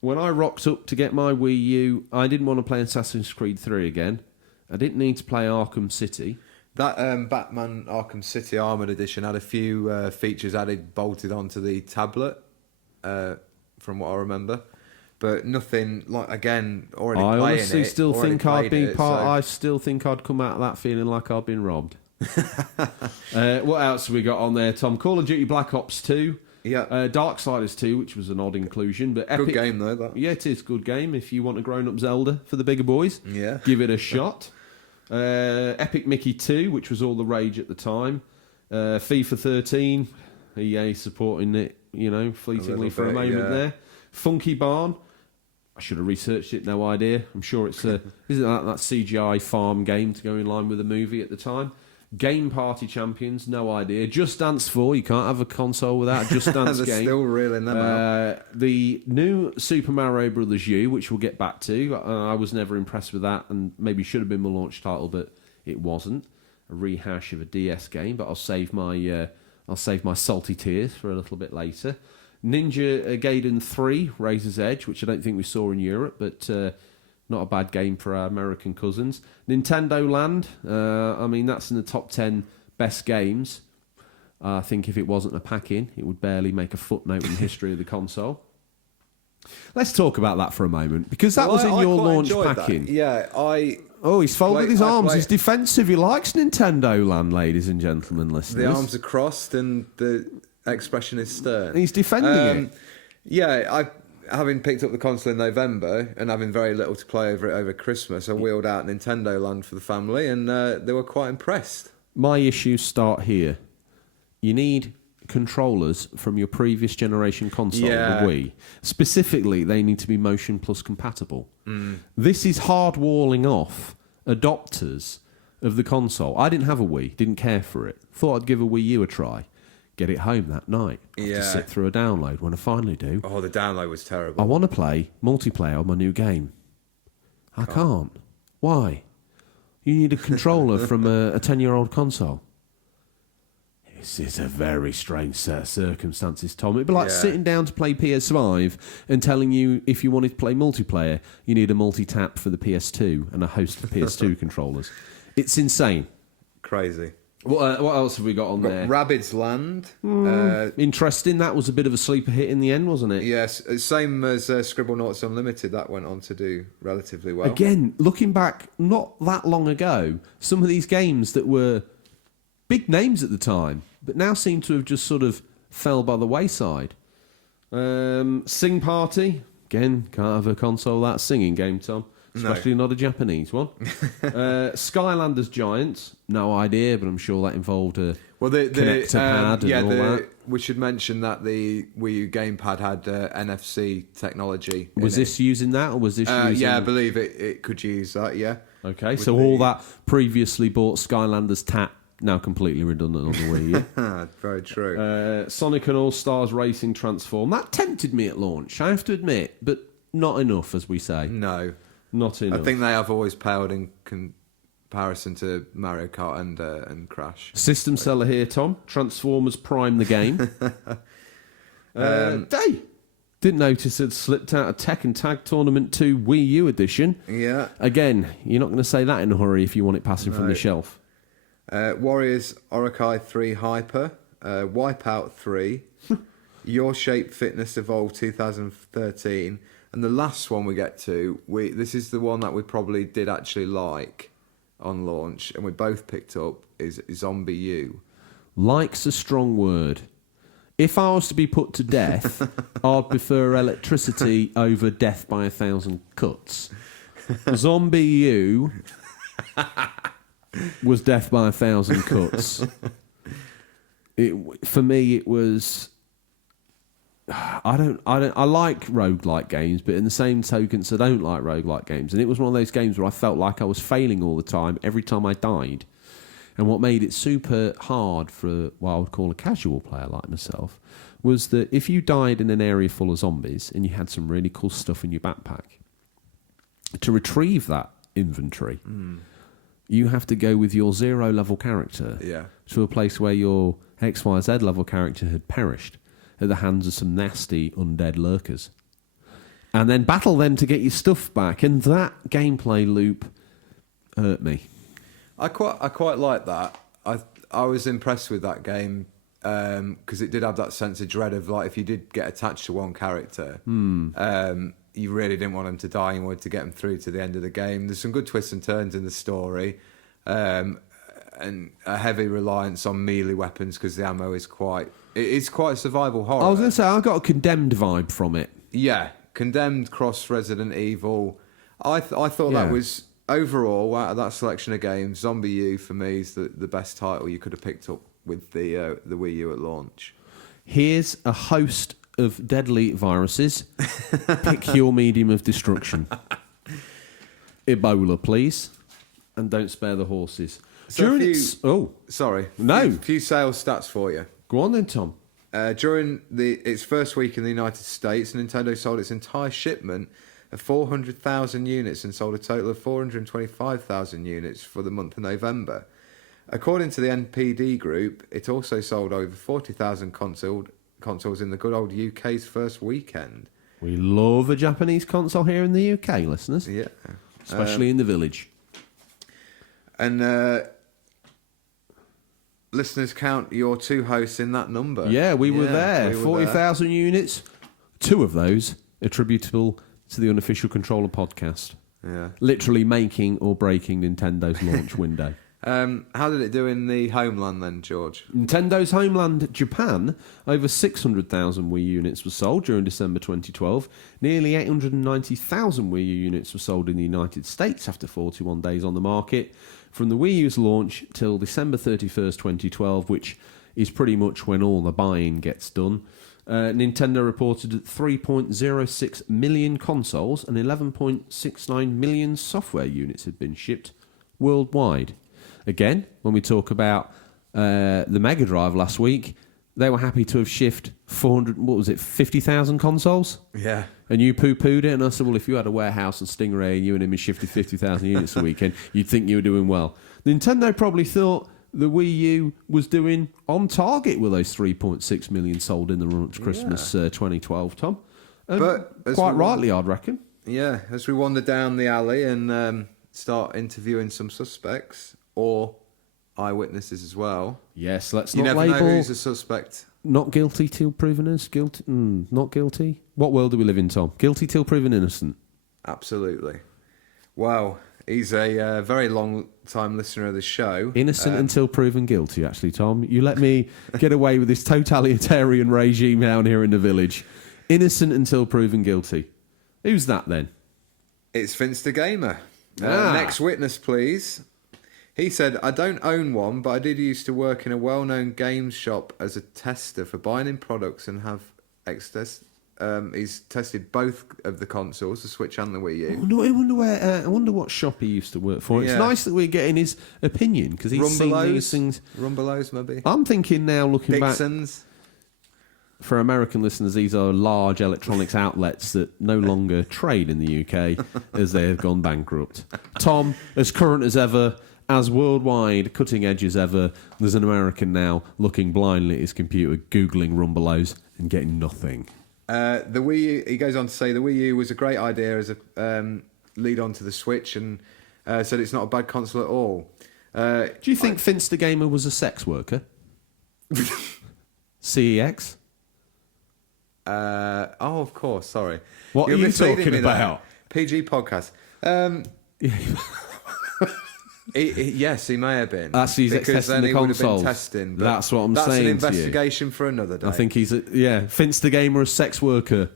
when I rocked up to get my Wii U, I didn't want to play Assassin's Creed 3 again. I didn't need to play Arkham City. That Batman Arkham City Armoured Edition had a few features added, bolted onto the tablet, from what I remember. But nothing like, again, already playing it. I honestly still think I'd be part. I still think I'd come out of that feeling like I'd been robbed. What else have we got on there, Tom? Call of Duty Black Ops 2. Yeah. Darksiders 2, which was an odd inclusion, but Epic, good game though. That. Yeah, it is a good game. If you want a grown-up Zelda for the bigger boys, give it a shot. Epic Mickey 2, which was all the rage at the time. FIFA 13, EA supporting it, fleetingly for a moment there. Funky Barn. I should have researched it, no idea. I'm sure it's isn't that CGI farm game to go in line with the movie at the time. Game Party Champions, no idea. Just Dance 4, you can't have a console without a Just Dance game. Still reeling them out. The new Super Mario Brothers U, which we'll get back to. I was never impressed with that, and maybe should have been my launch title, but it wasn't. A rehash of a DS game, but I'll save my salty tears for a little bit later. Ninja Gaiden 3, Razor's Edge, which I don't think we saw in Europe, but not a bad game for our American cousins. Nintendo Land, I mean, that's in the top 10 best games. I think if it wasn't a pack-in, it would barely make a footnote in the history of the console. Let's talk about that for a moment, because that was in your launch pack-in. Yeah, Oh, he's folded his arms. He's defensive. He likes Nintendo Land, ladies and gentlemen, listeners. The arms are crossed and the expression is stern. He's defending it. Yeah, having picked up the console in November and having very little to play over Christmas, I wheeled out Nintendo Land for the family, and they were quite impressed. My issues start here. You need controllers from your previous generation console, the Wii. Specifically, they need to be Motion Plus compatible. This is hard-walling off adopters of the console. I didn't have a Wii, didn't care for it. Thought I'd give a Wii U a try. Get it home that night. Have to sit through a download. When I finally do, the download was terrible. I want to play multiplayer on my new game. I can't. Why? You need a controller from a 10-year-old console. This is a very strange set of circumstances, Tom. It'd be like sitting down to play PS5 and telling you if you wanted to play multiplayer, you need a multi-tap for the PS2 and a host of PS2 controllers. It's insane. Crazy. What else have we got on there? Rabbids Land. Interesting. That was a bit of a sleeper hit in the end, wasn't it? Yes. Same as Scribblenauts Unlimited. That went on to do relatively well. Again, looking back not that long ago, some of these games that were big names at the time, but now seem to have just sort of fell by the wayside. Sing Party. Again, can't have a console without a singing game, Tom. Especially not a Japanese one. Skylanders Giants, no idea, but I'm sure that involved a connector pad and all that. We should mention that the Wii U gamepad had NFC technology. Was this using that, or was this using... Yeah, I believe it could use that, yeah. Okay, so all that previously bought Skylanders tap, now completely redundant on the Wii U. Very true. Sonic and All-Stars Racing Transform. That tempted me at launch, I have to admit, but not enough, as we say. No. Not enough. I think they have always paled in comparison to Mario Kart and Crash. System seller here, Tom. Transformers Prime the game. Didn't notice it slipped out of Tekken Tag Tournament 2 Wii U edition. Yeah. Again, you're not going to say that in a hurry if you want it passing from the shelf. Warriors Orokai 3 Hyper. Wipeout 3. Your Shape Fitness Evolve 2013. And the last one we get to, this is the one that we probably did actually like on launch, and we both picked up, is Zombie U. Like's a strong word. If I was to be put to death, I'd prefer electricity over death by 1,000 cuts. Zombie U was death by 1,000 cuts. For me, it was I like roguelike games, but in the same token, I don't like roguelike games. And it was one of those games where I felt like I was failing all the time, every time I died. And what made it super hard for what I would call a casual player like myself was that if you died in an area full of zombies and you had some really cool stuff in your backpack, to retrieve that inventory, you have to go with your 0 level character to a place where your XYZ level character had perished at the hands of some nasty undead lurkers. And then battle them to get your stuff back. And that gameplay loop hurt me. I quite like that. I was impressed with that game because it did have that sense of dread of, like, if you did get attached to one character, you really didn't want them to die. You wanted to get them through to the end of the game. There's some good twists and turns in the story, and a heavy reliance on melee weapons because the ammo is quite a survival horror. I was going to say, I got a Condemned vibe from it. Yeah, Condemned cross Resident Evil. I thought that was, overall, out of that selection of games, Zombie U for me is the best title you could have picked up with the Wii U at launch. Here's a host of deadly viruses. Pick your medium of destruction. Ebola, please. And don't spare the horses. So During a few sales stats for you. Go on then, Tom. During its first week in the United States, Nintendo sold its entire shipment of 400,000 units and sold a total of 425,000 units for the month of November. According to the NPD Group, it also sold over 40,000 consoles in the good old UK's first weekend. We love a Japanese console here in the UK, listeners. Yeah. Especially in the village. And listeners, count your two hosts in that number. Yeah, we were there. 40,000 units. 2 of those attributable to the Unofficial Controller podcast. Yeah. Literally making or breaking Nintendo's launch window. How did it do in the homeland then, George? Nintendo's homeland, Japan, over 600,000 Wii units were sold during December 2012. Nearly 890,000 Wii U units were sold in the United States after 41 days on the market. From the Wii U's launch till December 31st, 2012, which is pretty much when all the buying gets done, Nintendo reported that 3.06 million consoles and 11.69 million software units had been shipped worldwide. Again, when we talk about the Mega Drive last week, they were happy to have shipped 50,000 consoles? Yeah. And you poo-pooed it, and I said, well, if you had a warehouse and Stingray and you and him had shifted 50,000 units a weekend, you'd think you were doing well. Nintendo probably thought the Wii U was doing on target with those 3.6 million sold in the run to Christmas 2012, Tom. But quite rightly, I'd reckon. Yeah, as we wander down the alley and start interviewing some suspects or eyewitnesses as well. Yes, let's you not never label know who's a suspect. Not guilty till proven innocent. Guilty, not guilty. What world do we live in, Tom? Guilty till proven innocent. Absolutely. Wow, he's a very long-time listener of the show. Innocent until proven guilty, actually, Tom. You let me get away with this totalitarian regime down here in the village. Innocent until proven guilty. Who's that then? It's Finster Gamer. Next witness, please. He said, I don't own one, but I did used to work in a well-known games shop as a tester for buying in products and have he's tested both of the consoles, the Switch and the Wii U. I wonder what shop he used to work for. It's nice that we're getting his opinion because he's seen these things. Rumbelows, maybe. I'm thinking now, looking Dixon's. back. For American listeners, these are large electronics outlets that no longer trade in the UK as they have gone bankrupt. Tom, as current as ever, as worldwide, cutting edge as ever, there's an American now looking blindly at his computer, Googling Rumbelows and getting nothing. The Wii U, he goes on to say the Wii U was a great idea as a lead on to the Switch and said it's not a bad console at all. Do you think Finster Gamer was a sex worker? CEX? Of course, sorry. What are you talking about? PG podcast. Yes, he may have been. That's he's testing the consoles. Testing, that's what I'm saying. That's an to investigation for another day. I think he's Finster Gamer, a sex worker.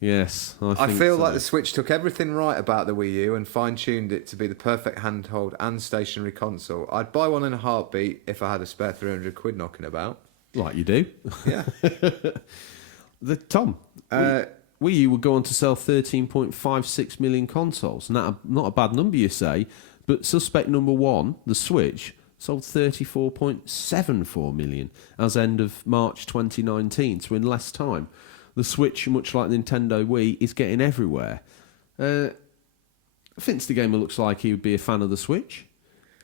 Yes, I feel like the Switch took everything right about the Wii U and fine-tuned it to be the perfect handheld and stationary console. I'd buy one in a heartbeat if I had a spare 300 quid knocking about. Like you do. Yeah. Tom, Wii U would go on to sell 13.56 million consoles. Not a bad number, you say, but suspect number one, the Switch, sold 34.74 million as end of March 2019, so in less time. The Switch, much like Nintendo Wii, is getting everywhere. Vince the Gamer looks like he would be a fan of the Switch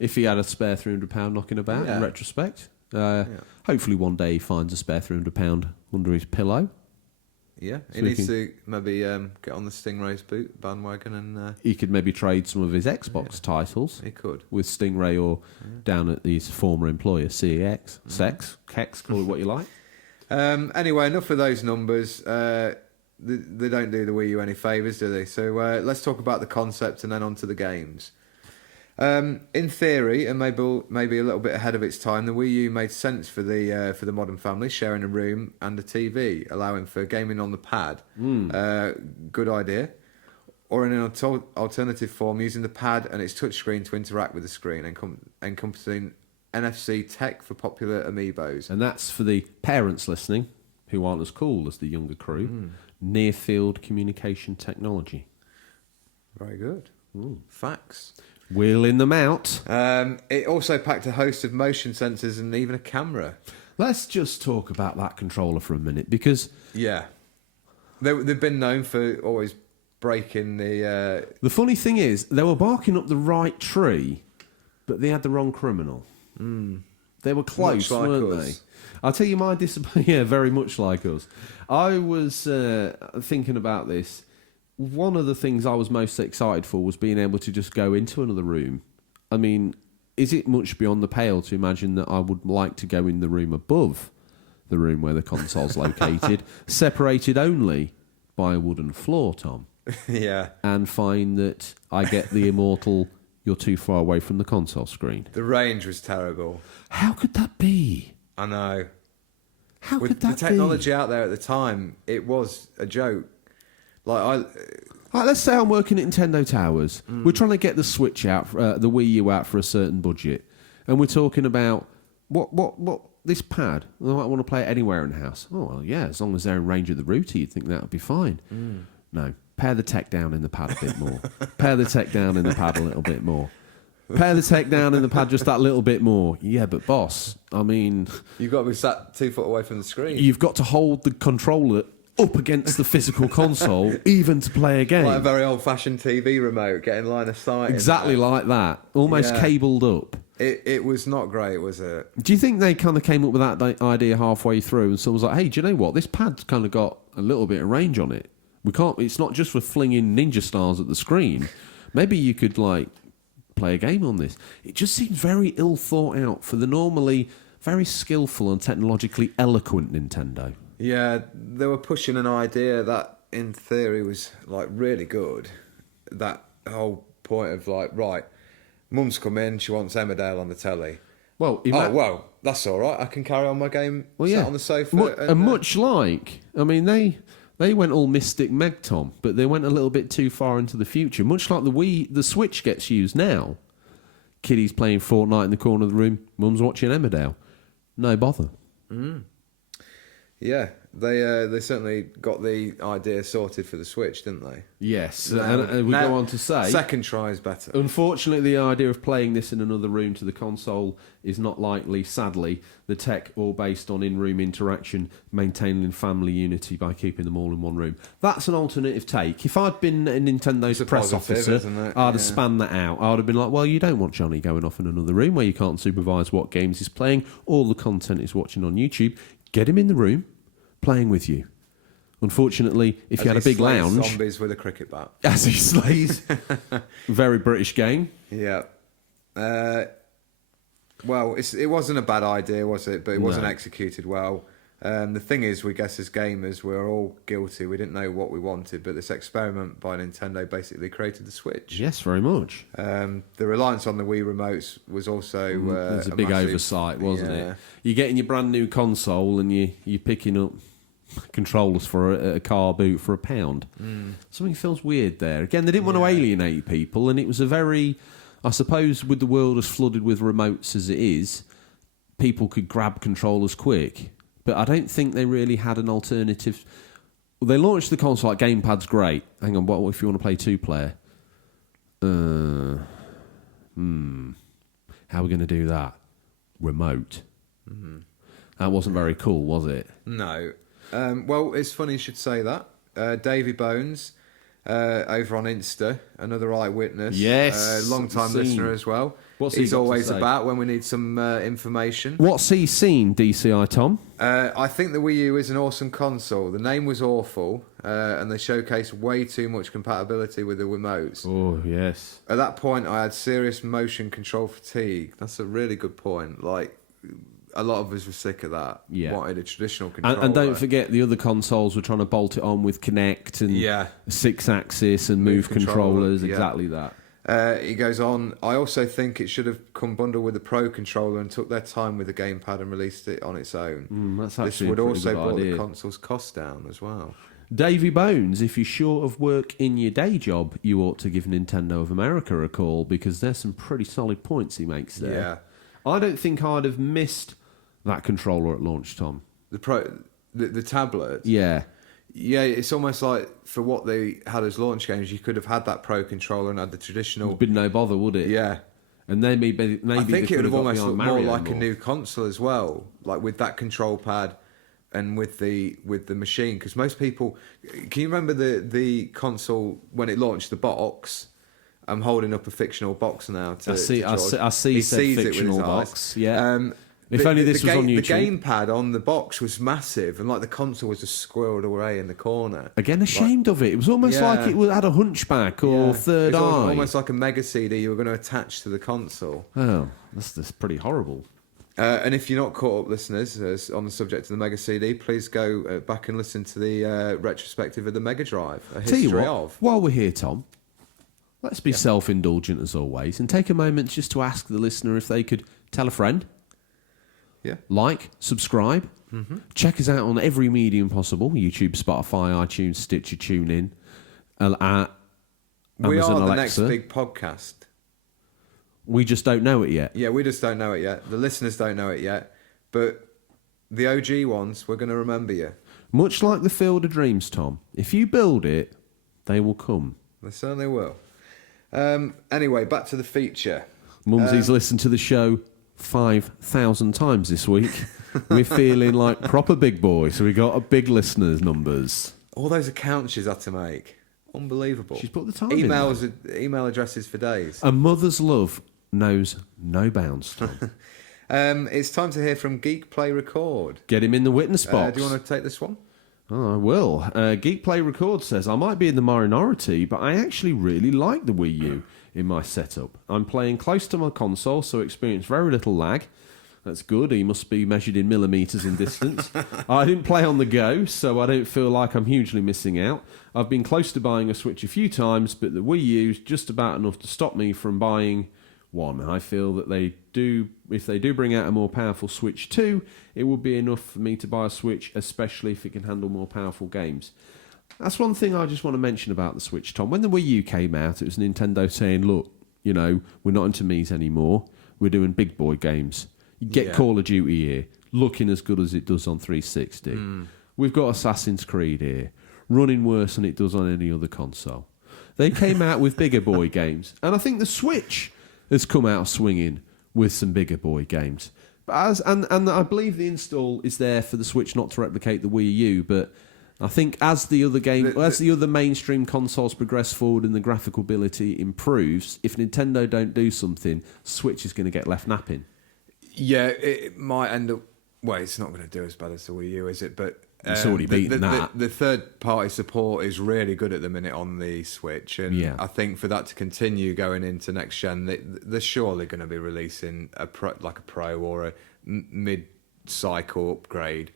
if he had a spare £300 knocking about in retrospect. Hopefully one day he finds a spare £300 under his pillow. Yeah, he needs to maybe get on the Stingray's bandwagon and... he could maybe trade some of his Xbox titles. He could. With Stingray or down at his former employer, CEX. Sex, Kex, call it what you like. Anyway, enough of those numbers. They don't do the Wii U any favours, do they? So let's talk about the concept and then on to the games. In theory, and maybe a little bit ahead of its time, the Wii U made sense for the modern family, sharing a room and a TV, allowing for gaming on the pad. Good idea. Or in an alternative form, using the pad and its touchscreen to interact with the screen, encompassing NFC tech for popular amiibos. And that's for the parents listening, who aren't as cool as the younger crew. Near-field communication technology. Very good. Facts. Wheeling them out. It also packed a host of motion sensors and even a camera. Let's just talk about that controller for a minute, because... Yeah. They've been known for always breaking the... The funny thing is, they were barking up the right tree, but they had the wrong criminal. They were close, much like weren't us. they? I'll tell you my disappointment. Yeah, very much like us. I was thinking about this. One of the things I was most excited for was being able to just go into another room. I mean, is it much beyond the pale to imagine that I would like to go in the room above the room where the console's located, separated only by a wooden floor, Tom? Yeah. And find that I get the immortal, you're too far away from the console screen. The range was terrible. How could that be? I know. How With could that the technology out there at the time, it was a joke. Like, let's say I'm working at Nintendo Towers. We're trying to get the Switch out, the Wii U out for a certain budget, and we're talking about what this pad. I might want to play it anywhere in the house. Oh well, yeah, as long as they're in range of the router, you'd think that would be fine. No, pare the tech down in the pad a bit more. Pare the tech down in the pad a little bit more. Pare the tech down in the pad just that little bit more. Yeah, but boss, I mean, you've got to be sat 2 foot away from the screen. You've got to hold the controller up against the physical console, even to play a game. Like a very old-fashioned TV remote, getting line of sight. Exactly like that. Almost cabled up. It was not great, was it? Do you think they kind of came up with that idea halfway through and someone was like, hey, do you know what? This pad's kind of got a little bit of range on it. It's not just for flinging ninja stars at the screen. Maybe you could, like, play a game on this. It just seems very ill thought out for the normally very skillful and technologically eloquent Nintendo. Yeah, they were pushing an idea that, in theory, was like really good. That whole point of like, right, Mum's come in, she wants Emmerdale on the telly. Well, well, that's all right. I can carry on my game, sat on the sofa. And much like, I mean, they went all Mystic Meg, Tom, but they went a little bit too far into the future. Much like the Switch gets used now. Kiddies playing Fortnite in the corner of the room. Mum's watching Emmerdale. No bother. Yeah, they certainly got the idea sorted for the Switch, didn't they? Yes, and we go on to say... Second try is better. Unfortunately, the idea of playing this in another room to the console is not likely, sadly. The tech all based on in-room interaction, maintaining family unity by keeping them all in one room. That's an alternative take. If I'd been a Nintendo's press officer, I'd have spanned that out. I'd have been like, well, you don't want Johnny going off in another room where you can't supervise what games he's playing, all the content he's watching on YouTube. Get him in the room, playing with you. Unfortunately, if you had a big lounge... zombies with a cricket bat. As he slays. Very British game. Yeah. Well, it wasn't a bad idea, was it? But it wasn't executed well. The thing is, we guess as gamers, we're all guilty. We didn't know what we wanted, but this experiment by Nintendo basically created the Switch. Yes, very much. The reliance on the Wii remotes was also it was a big oversight, wasn't it? You're getting your brand new console and you're picking up controllers for a car boot for £1. Something feels weird there. Again, they didn't want to alienate people, and it was a very, I suppose, with the world as flooded with remotes as it is, people could grab controllers quick. but I don't think they really had an alternative. Well, they launched the console like gamepad's great. Hang on, what if you want to play 2-player? How are we going to do that? Remote. Mm-hmm. That wasn't very cool, was it? No. Well, it's funny you should say that. Davy Bones, over on Insta, another eyewitness. Yes. Long-time listener as well. What's he He's got to always say? about when we need some information. What's he seen, DCI Tom? I think the Wii U is an awesome console. The name was awful, and they showcased way too much compatibility with the remotes. Oh, yes. At that point, I had serious motion control fatigue. That's a really good point. Like, a lot of us were sick of that. Yeah. Wanted a traditional controller. And don't forget, the other consoles were trying to bolt it on with Kinect and 6-axis and move controllers. Yeah. Exactly that. He goes on, I also think it should have come bundled with the Pro controller and took their time with the gamepad and released it on its own. That's This actually would a pretty also good brought idea. the console's cost down as well. Davy Bones, if you're short of work in your day job, you ought to give Nintendo of America a call, because there's some pretty solid points he makes there. Yeah. I don't think I'd have missed that controller at launch, Tom. The tablet. Yeah. Yeah, it's almost like for what they had as launch games, you could have had that Pro controller and had the traditional. It'd been no bother, would it? Yeah. And then maybe I think it would have almost looked more Mario like a new console as well, like with that control pad and with the machine. Because most people, can you remember the console when it launched, the box? I'm holding up a fictional box now. I see He said sees it with fictional his box. eyes. Yeah. If only this was on YouTube. The gamepad on the box was massive, and like the console was just squirreled away in the corner. Again, ashamed of it. It was almost like it had a hunchback or third It was eye. almost like a mega CD you were going to attach to the console. Oh, that's pretty horrible. And if you're not caught up, listeners, on the subject of the Mega CD, please go back and listen to the retrospective of the Mega Drive, a Tell you history what, of. while we're here, Tom, let's be self-indulgent as always and take a moment just to ask the listener if they could tell a friend. Yeah. Like, subscribe, check us out on every medium possible: YouTube, Spotify, iTunes, Stitcher, TuneIn, Amazon We are the Alexa. next big podcast. We just don't know it yet. Yeah, we just don't know it yet. The listeners don't know it yet. But the OG ones, we're going to remember you. Much like the Field of Dreams, Tom. If you build it, they will come. They certainly will. Anyway, back to the feature. Mumsy's listened to the show 5,000 times this week. We're feeling like proper big boy, so we got a big listeners' numbers. All those accounts she's had to make. Unbelievable. She's put the time in. Email addresses for days. A mother's love knows no bounds, Tom. It's time to hear from Geek Play Record. Get him in the witness box. Do you want to take this one? Oh, I will. Geek Play Record says, I might be in the minority, but I actually really like the Wii U in my setup. I'm playing close to my console, so experience very little lag. That's good. He must be measured in millimetres in distance. I didn't play on the go, so I don't feel like I'm hugely missing out. I've been close to buying a Switch a few times, but the Wii U is just about enough to stop me from buying one. I feel that if they do bring out a more powerful Switch 2, it will be enough for me to buy a Switch, especially if it can handle more powerful games. That's one thing I just want to mention about the Switch, Tom. When the Wii U came out, it was Nintendo saying, look, we're not into Mii's anymore. We're doing big boy games. You get Call of Duty here, looking as good as it does on 360. We've got Assassin's Creed here, running worse than it does on any other console. They came out with bigger boy games, and I think the Switch has come out swinging with some bigger boy games. But and I believe the install is there for the Switch not to replicate the Wii U, but I think as the other mainstream consoles progress forward and the graphical ability improves, if Nintendo don't do something, Switch is going to get left napping. Yeah, it might end up. Well, it's not going to do as bad as the Wii U, is it? But it's already beaten that. The third-party support is really good at the minute on the Switch, and I think for that to continue going into next gen, they're surely going to be releasing a Pro or a mid-cycle upgrade.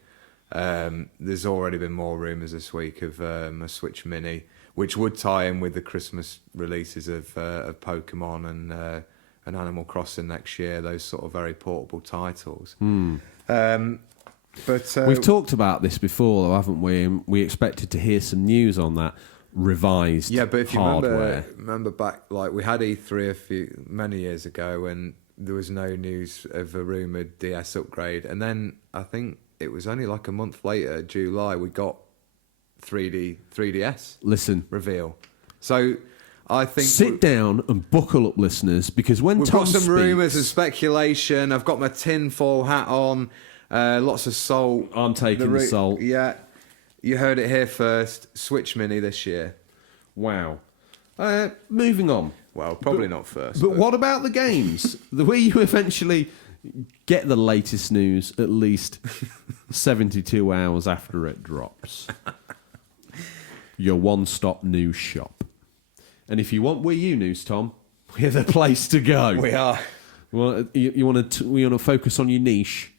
There's already been more rumours this week of a Switch Mini, which would tie in with the Christmas releases of Pokemon and Animal Crossing next year. Those sort of very portable titles. But we've talked about this before, though, haven't we? And we expected to hear some news on that revised hardware. Yeah, but if you remember back, like we had E3 many years ago, and there was no news of a rumoured DS upgrade, and then I think it was only like a month later, July, we got 3DS Listen, reveal. So I think sit down and buckle up, listeners, because when we've Tom got some speaks, rumours and speculation. I've got my tinfoil hat on, lots of salt. I'm taking the salt. Yeah, you heard it here first. Switch Mini this year. Wow. Moving on. Well, probably not first. But what about the games? The Wii U eventually get the latest news at least 72 hours after it drops. Your one-stop news shop. And if you want Wii U news, Tom, we're the place to go. We are. Well, you want to focus on your niche.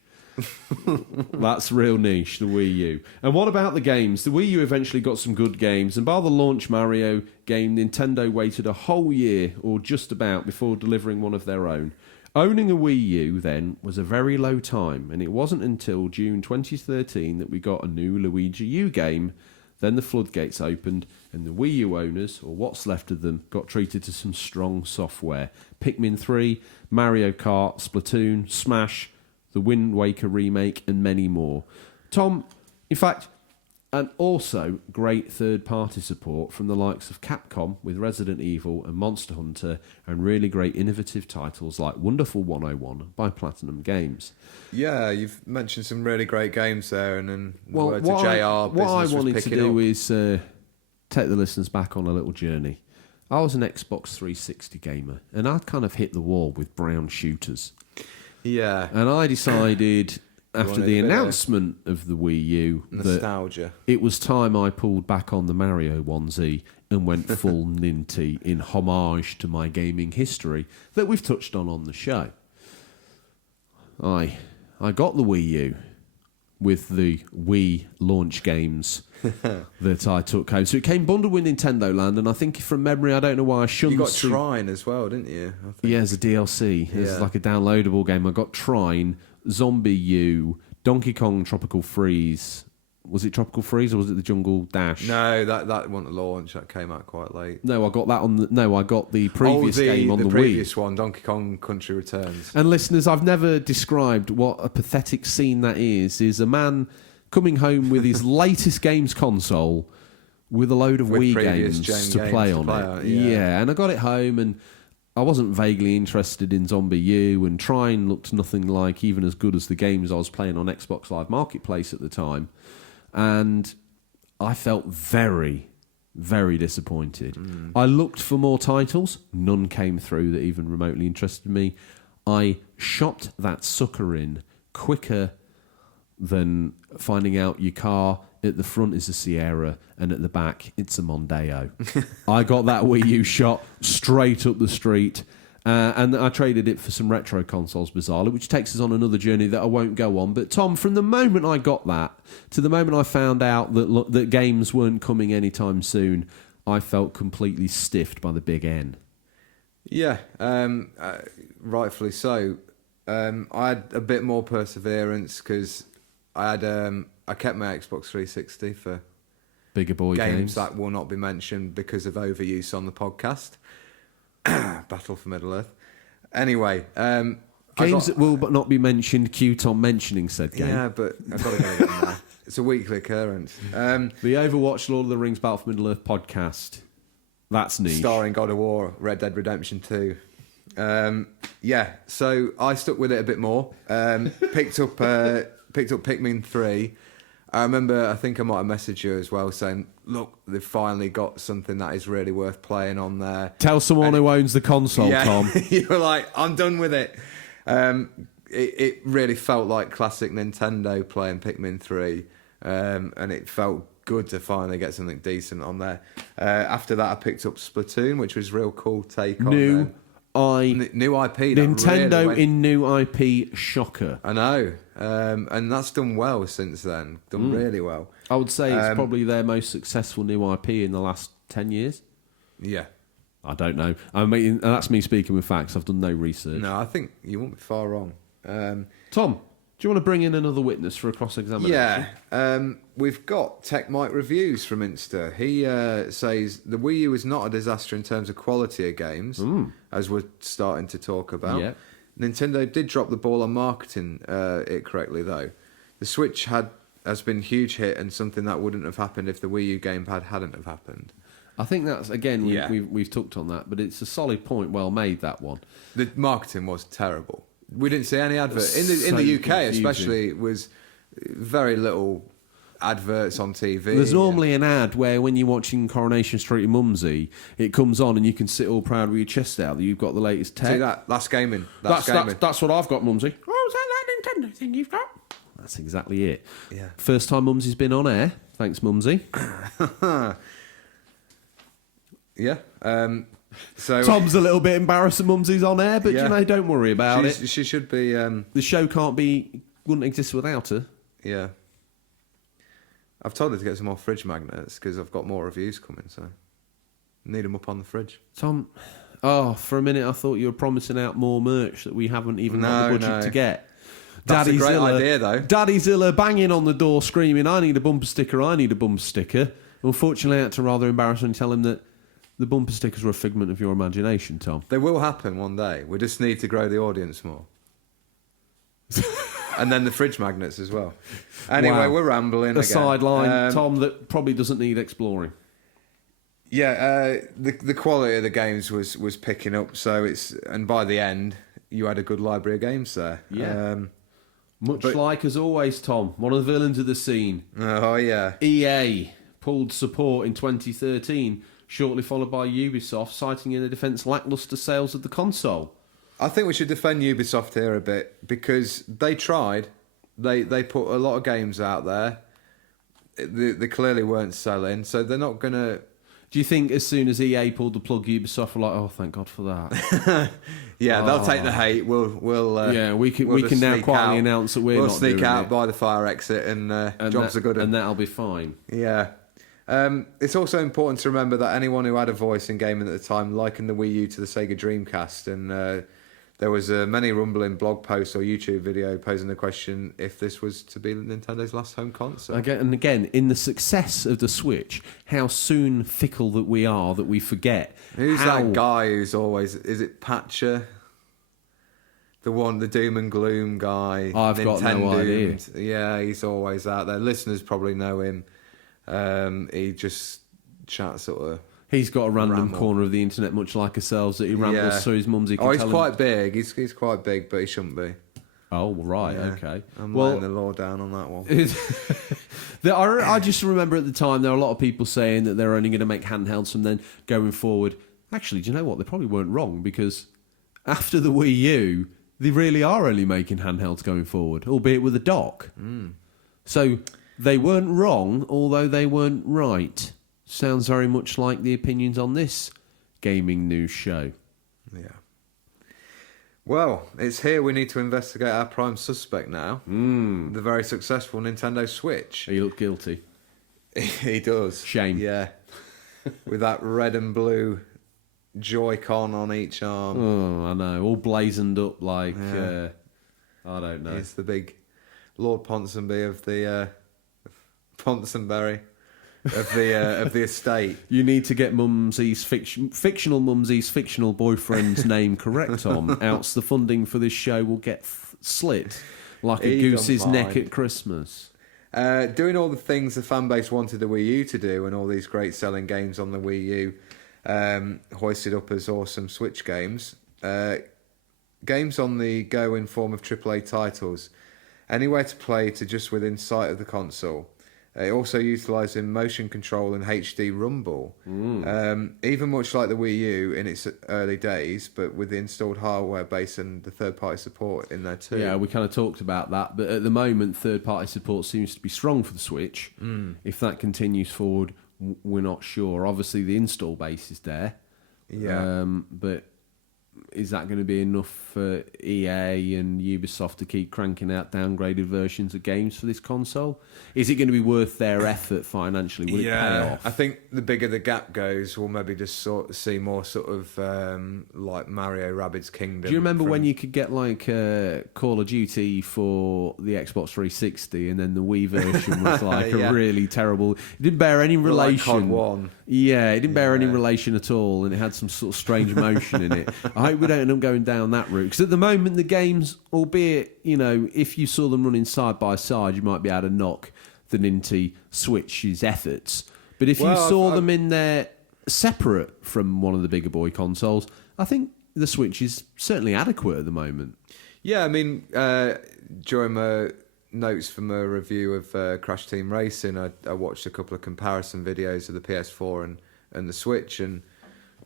That's real niche, the Wii U. And what about the games? The Wii U eventually got some good games, and by the launch Mario game, Nintendo waited a whole year, or just about, before delivering one of their own. Owning a Wii U, then, was a very low time, and it wasn't until June 2013 that we got a new Luigi U game. Then the floodgates opened, and the Wii U owners, or what's left of them, got treated to some strong software. Pikmin 3, Mario Kart, Splatoon, Smash, the Wind Waker remake, and many more. Tom, in fact, and also great third-party support from the likes of Capcom with Resident Evil and Monster Hunter, and really great innovative titles like Wonderful 101 by Platinum Games. Yeah, you've mentioned some really great games there, and then Well, word to what JR. I business was wanted to picking do up. is take the listeners back on a little journey. I was an Xbox 360 gamer, and I'd kind of hit the wall with brown shooters. Yeah, And I decided, after wanted the a bit of announcement of the Wii U, that nostalgia. it was time I pulled back on the Mario onesie and went full Ninty in homage to my gaming history that we've touched on the show. I got the Wii U with the Wii launch games that I took home. So it came bundled with Nintendo Land, and I think from memory, I don't know why I shouldn't. You got Trine as well, didn't you? I think. Yeah, as a DLC. It's Yeah. like a downloadable game. I got Trine, Zombie U, Donkey Kong Tropical Freeze. Was it Tropical Freeze or was it the Jungle Dash? No, that wasn't a launch. That came out quite late. No, I got that on the. No, I got the previous game on the previous Wii. one, Donkey Kong Country Returns. And listeners, I've never described what a pathetic scene that is. Is a man coming home with his latest games console with a load of With Wii previous games gen to games play to on play it. on it, yeah. Yeah, and I got it home, and I wasn't vaguely interested in Zombie U, and Trine looked nothing like even as good as the games I was playing on Xbox Live Marketplace at the time. And I felt very, very disappointed. I looked for more titles. None came through that even remotely interested me. I shopped that sucker in quicker than finding out your car at the front is a Sierra and at the back it's a Mondeo. I got that Wii U shot straight up the street. And I traded it for some retro consoles, bizarrely, which takes us on another journey that I won't go on. But Tom, from the moment I got that to the moment I found out that games weren't coming anytime soon, I felt completely stiffed by the big N. Yeah, rightfully so. I had a bit more perseverance because I kept my Xbox 360 for Bigger boy games. that will not be mentioned because of overuse on the podcast. Battle for Middle Earth. Anyway, Games that will but not be mentioned, cue Tom mentioning said game. Yeah, but I've got to go again now. It's a weekly occurrence. The Overwatch Lord of the Rings Battle for Middle Earth podcast. That's neat. Starring God of War, Red Dead Redemption 2. Yeah, so I stuck with it a bit more. Picked up Pikmin 3. I remember, I think I might have messaged you as well saying, look, they've finally got something that is really worth playing on there. Tell someone who owns the console, Tom. You were like, I'm done with it. It really felt like classic Nintendo playing Pikmin 3. And it felt good to finally get something decent on there. After that, I picked up Splatoon, which was a real cool take on New IP. Nintendo really went... in new IP, shocker. I know. And that's done well since then. Done really well. I would say it's probably their most successful new IP in the last 10 years. Yeah. I don't know. I mean, that's me speaking with facts. I've done no research. No, I think you won't be far wrong. Tom, do you want to bring in another witness for a cross-examination? Yeah. We've got Tech Mike Reviews from Insta. He says the Wii U is not a disaster in terms of quality of games, as we're starting to talk about. Yeah. Nintendo did drop the ball on marketing it correctly, though. the Switch has been a huge hit and something that wouldn't have happened if the Wii U gamepad hadn't have happened. I think that's, again, we've talked on that, but it's a solid point, well made, that one. The marketing was terrible. We didn't see any advert. In the UK confusing. especially, it was very little adverts on TV. There's normally an ad where when you're watching Coronation Street in Mumsy, it comes on and you can sit all proud with your chest out that you've got the latest tech. See that's gaming. That's what I've got, Mumsy. Oh, is that Nintendo thing you've got? That's exactly it. Yeah. First time Mumsy's been on air. Thanks, Mumsy. Yeah. So Tom's a little bit embarrassed that Mumsy's on air, but don't worry about it. She should be. The show wouldn't exist without her. Yeah. I've told her to get some more fridge magnets because I've got more reviews coming, so need them up on the fridge. Tom, for a minute I thought you were promising out more merch that we haven't even got the budget to get. That's a great idea, though. Daddy Zilla banging on the door screaming, I need a bumper sticker, I need a bumper sticker. Unfortunately, I had to rather embarrassingly tell him that the bumper stickers were a figment of your imagination, Tom. They will happen one day. We just need to grow the audience more. And then the fridge magnets as well. Anyway, we're rambling again. Sideline, Tom, that probably doesn't need exploring. Yeah, the quality of the games was picking up. And by the end, you had a good library of games there. Yeah. Much like as always, Tom, one of the villains of the scene. Oh yeah. EA pulled support in 2013, shortly followed by Ubisoft, citing in their defence lacklustre sales of the console. I think we should defend Ubisoft here a bit because they tried. They put a lot of games out there. They clearly weren't selling, so they're not going to... Do you think as soon as EA pulled the plug, Ubisoft were like, oh, thank God for that? Yeah, they'll take the hate. We can now quietly announce that we'll not sneak doing out it. by the fire exit and jobs are good. And that'll be fine. Yeah. It's also important to remember that anyone who had a voice in gaming at the time likened the Wii U to the Sega Dreamcast, and there was many rumbling blog posts or YouTube video posing the question if this was to be Nintendo's last home console. Again, in the success of the Switch, how soon fickle that we are that we forget. Who's that guy who's always... Is it Patcher? The doom and gloom guy. I've got no idea. Yeah, he's always out there. Listeners probably know him. He just chats sort of... He's got a random corner of the internet, much like ourselves, that he rambles so his Mumsy can he's quite big. He's quite big, but he shouldn't be. Oh, right, okay. I'm laying the law down on that one. I just remember at the time there were a lot of people saying that they're only going to make handhelds from then going forward. Actually, do you know what? They probably weren't wrong, because after the Wii U, they really are only making handhelds going forward, albeit with a dock. So they weren't wrong, although they weren't right. Sounds very much like the opinions on this gaming news show. Yeah. Well, it's here we need to investigate our prime suspect now. The very successful Nintendo Switch. He looked guilty. He does. Shame. Yeah. With that red and blue Joy-Con on each arm. Oh, I know. All blazoned up like... I don't know. He's the big Lord Ponsonby of the... Ponsonbury. Of the estate. You need to get Mumsy's fictional Mumsy's fictional boyfriend's name correct, Tom. Else the funding for this show will get slit like a goose's neck at Christmas. Doing all the things the fan base wanted the Wii U to do, and all these great selling games on the Wii U, hoisted up as awesome Switch games. Games on the go in form of AAA titles, anywhere to play to just within sight of the console. Also utilising motion control and HD rumble, even much like the Wii U in its early days, but with the installed hardware base and the third-party support in there too. Yeah, we kind of talked about that, but at the moment, third-party support seems to be strong for the Switch. If that continues forward, we're not sure. Obviously, the install base is there, but is that going to be enough for EA and Ubisoft to keep cranking out downgraded versions of games for this console? Is it going to be worth their effort financially? Will it pay off? I think the bigger the gap goes, we'll maybe just see more sort of like Mario Rabbids Kingdom. Do you remember when you could get like Call of Duty for the Xbox 360 and then the Wii version was like a really terrible... It didn't bear any relation. Like COD 1. Yeah, it didn't bear any relation at all, and it had some sort of strange motion in it. I hope we don't end up going down that route. Because at the moment, the games, albeit, if you saw them running side by side, you might be able to knock the Ninty Switch's efforts. But if you saw them in there separate from one of the bigger boy consoles, I think the Switch is certainly adequate at the moment. Yeah, I mean, during my notes from a review of Crash Team Racing, I watched a couple of comparison videos of the PS4 and the Switch, and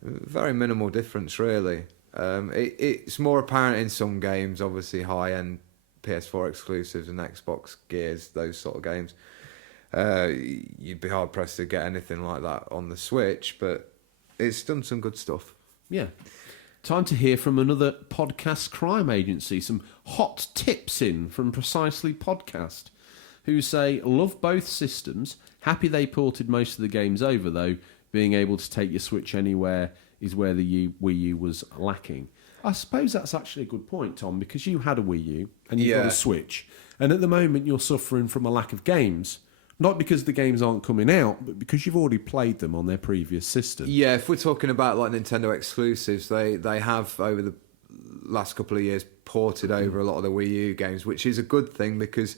very minimal difference, really. It's more apparent in some games, obviously high-end PS4 exclusives and Xbox Gears, those sort of games. You'd be hard-pressed to get anything like that on the Switch, but it's done some good stuff. Yeah. Time to hear from another podcast crime agency, some hot tips in from Precisely Podcast, who say, love both systems, happy they ported most of the games over, though being able to take your Switch anywhere is where the Wii U was lacking. I suppose that's actually a good point, Tom, because you had a Wii U and you've got a Switch, and at the moment you're suffering from a lack of games. Not because the games aren't coming out, but because you've already played them on their previous system. Yeah, if we're talking about like Nintendo exclusives, they have over the last couple of years ported over a lot of the Wii U games, which is a good thing because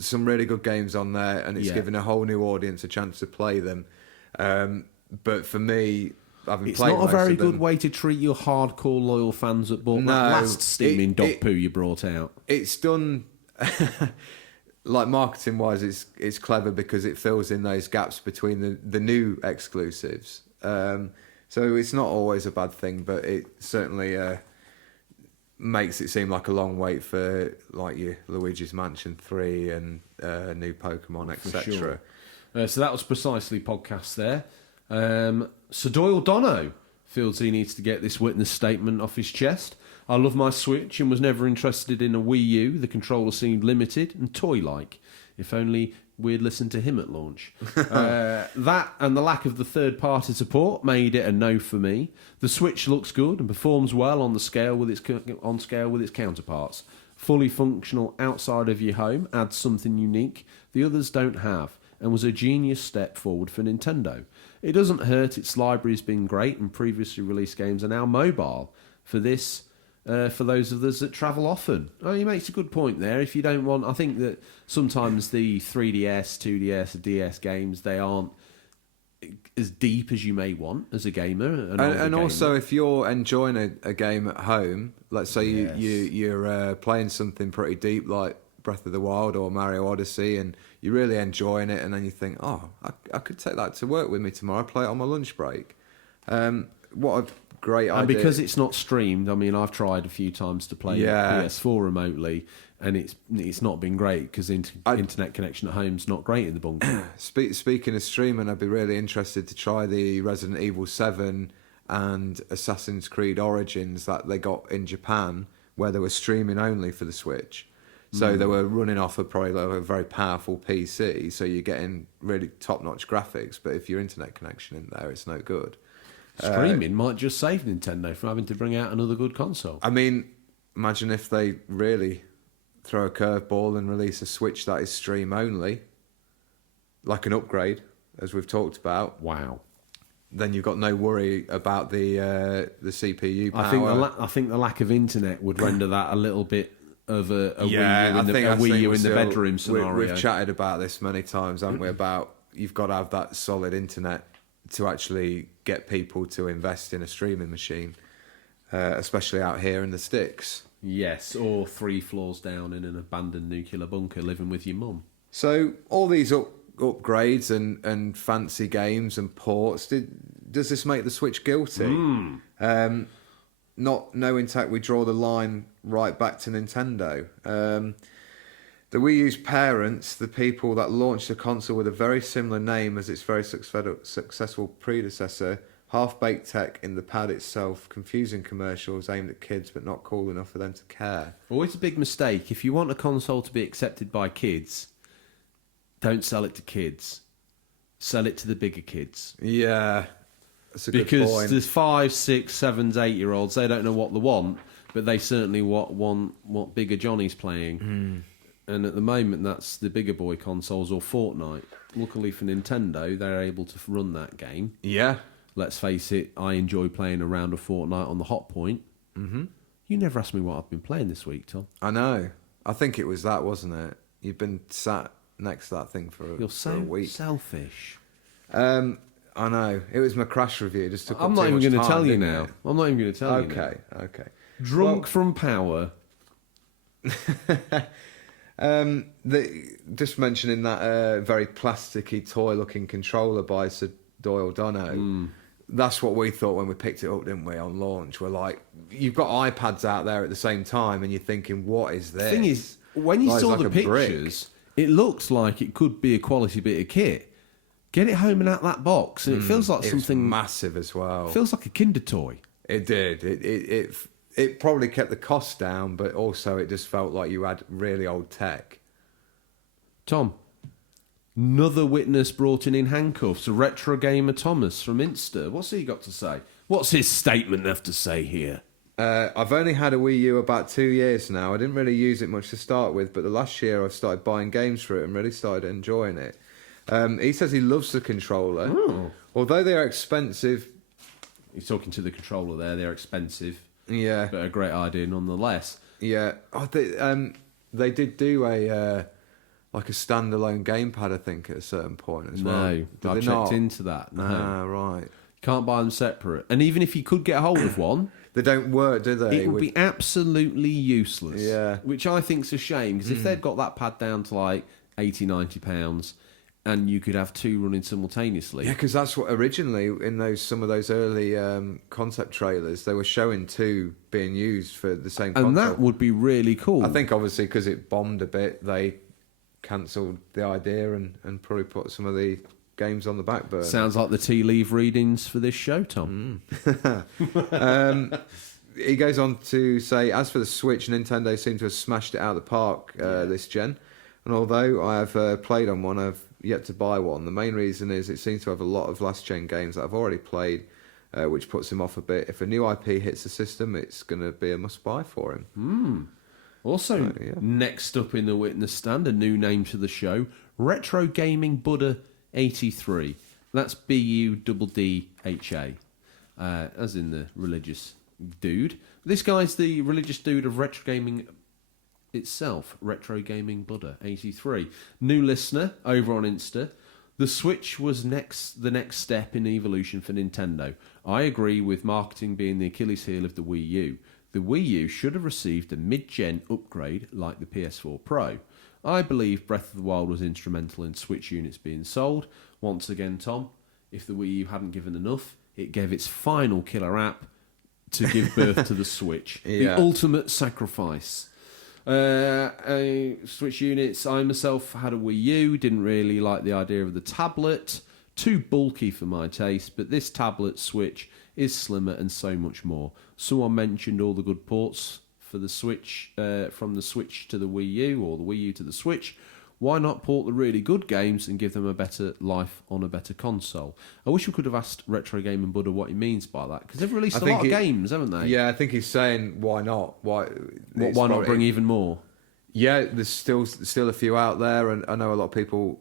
some really good games on there, and it's given a whole new audience a chance to play them. But for me, it's not a very good way to treat your hardcore loyal fans that bought that last steaming dog poo you brought out. It's done. Like marketing wise, it's clever because it fills in those gaps between the new exclusives. So it's not always a bad thing, but it certainly makes it seem like a long wait for like your Luigi's Mansion 3 and new Pokemon, etc. Sure. So that was Precisely Podcast there. Sir Doyle Dono feels he needs to get this witness statement off his chest. I love my Switch and was never interested in a Wii U. The controller seemed limited and toy-like. If only we'd listened to him at launch. That and the lack of the third-party support made it a no for me. The Switch looks good and performs well on scale with its counterparts. Fully functional outside of your home adds something unique the others don't have, and was a genius step forward for Nintendo. It doesn't hurt its library's been great, and previously released games are now mobile. For those of us that travel often. Oh, he makes a good point there. If you don't want... I think that sometimes the 3DS, 2DS, DS games, they aren't as deep as you may want as a gamer. And also, if you're enjoying a game at home, let's say you're playing something pretty deep like Breath of the Wild or Mario Odyssey, and you're really enjoying it, and then you think, oh, I could take that to work with me tomorrow, play it on my lunch break. What a great idea. And because it's not streamed, I mean, I've tried a few times to play PS4 remotely, and it's not been great because internet connection at home's not great in the bunker. Speaking of streaming, I'd be really interested to try the Resident Evil 7 and Assassin's Creed Origins that they got in Japan, where they were streaming only for the Switch. So they were running off probably like a very powerful PC, so you're getting really top-notch graphics, but if your internet connection in there, it's no good. Streaming might just save Nintendo from having to bring out another good console. I mean, imagine if they really throw a curveball and release a Switch that is stream only, like an upgrade, as we've talked about. Wow. Then you've got no worry about the CPU power. I think the lack of internet would render that a little bit of a Wii U in the bedroom scenario. We've chatted about this many times, haven't we? About you've got to have that solid internet to actually get people to invest in a streaming machine, especially out here in the sticks. Yes, or 3 floors down in an abandoned nuclear bunker living with your mum. So all these upgrades and fancy games and ports, does this make the Switch guilty? Not knowing tech, we draw the line right back to Nintendo. The Wii U's parents, the people that launched the console with a very similar name as its very successful predecessor, half-baked tech in the pad itself, confusing commercials aimed at kids but not cool enough for them to care. Always a big mistake. If you want a console to be accepted by kids, don't sell it to kids. Sell it to the bigger kids. Yeah, that's a good point. Because there's 5, 6, 7, 8-year-olds, they don't know what they want, but they certainly want what bigger Johnny's playing. And at the moment, that's the bigger boy consoles or Fortnite. Luckily for Nintendo, they're able to run that game. Yeah. Let's face it, I enjoy playing a round of Fortnite on the Hot Point. Mm-hmm. You never asked me what I've been playing this week, Tom. I know. I think it was that, wasn't it? You've been sat next to that thing for You're for a so week. selfish. I know. It was my Crash review. It just took I'm up not too even much going to time, tell you didn't now. it? I'm not even going to tell you now. Okay. Drunk from power. Just mentioning that very plasticky toy-looking controller by Sir Doyle Dono. That's what we thought when we picked it up, didn't we, on launch? We're like, you've got iPads out there at the same time, and you're thinking, what is this? The thing is, when you Like, saw it's the like a brick. pictures, it looks like it could be a quality bit of kit. Get it home and out that box, and it feels like It was something massive as well. feels like a Kinder toy. It did. It probably kept the cost down, but also it just felt like you had really old tech. Tom, another witness brought in handcuffs. A retro gamer Thomas from Insta. What's he got to say? What's his statement have to say here? I've only had a Wii U about 2 years now. I didn't really use it much to start with, but the last year I've started buying games for it and really started enjoying it. He says he loves the controller. Oh. Although they are expensive. He's talking to the controller there. They're expensive, Yeah. but a great idea nonetheless. Yeah. Oh, they did do a like a standalone gamepad, I think, at a certain point as well. No, Did I they checked not? into that. No, Ah, right. can't buy them separate. And even if you could get hold of one, They don't work, do they? it would be absolutely useless. Yeah. Which I think's a shame, because if they'd got that pad down to like 80, 90 pounds, and you could have two running simultaneously. Yeah, because that's what originally in some of those early concept trailers they were showing two being used for the same console. And that would be really cool. I think obviously because it bombed a bit, they cancelled the idea and probably put some of the games on the back burner. Sounds like the tea leaf readings for this show, Tom. He goes on to say, as for the Switch, Nintendo seem to have smashed it out of the park this gen. And although I have played on one, I've yet to buy one. The main reason is it seems to have a lot of last gen games that I've already played, which puts him off a bit. If a new IP hits the system, it's going to be a must buy for him. Also, yeah. next up in the witness stand, a new name to the show, Retro Gaming Buddha 83. That's Buddha, as in the religious dude. This guy's the religious dude of retro gaming itself, Retro Gaming Buddha 83. New listener over on Insta. The Switch was the next step in evolution for Nintendo. I agree with marketing being the Achilles heel of the Wii U. The Wii U should have received a mid-gen upgrade like the PS4 Pro. I believe Breath of the Wild was instrumental in Switch units being sold. Once again, Tom, if the Wii U hadn't given enough, it gave its final killer app to give birth to the Switch. Yeah. The ultimate sacrifice. Switch units. I myself had a Wii U, didn't really like the idea of the tablet. Too bulky for my taste, but this tablet Switch is slimmer and so much more. Someone mentioned all the good ports for the Switch, from the Switch to the Wii U, or the Wii U to the Switch. Why not port the really good games and give them a better life on a better console? I wish we could have asked Retro Gaming Buddha what he means by that, because they've released a lot of games, haven't they? Yeah, I think he's saying, why not? Why not bring even more? Yeah, there's still a few out there, and I know a lot of people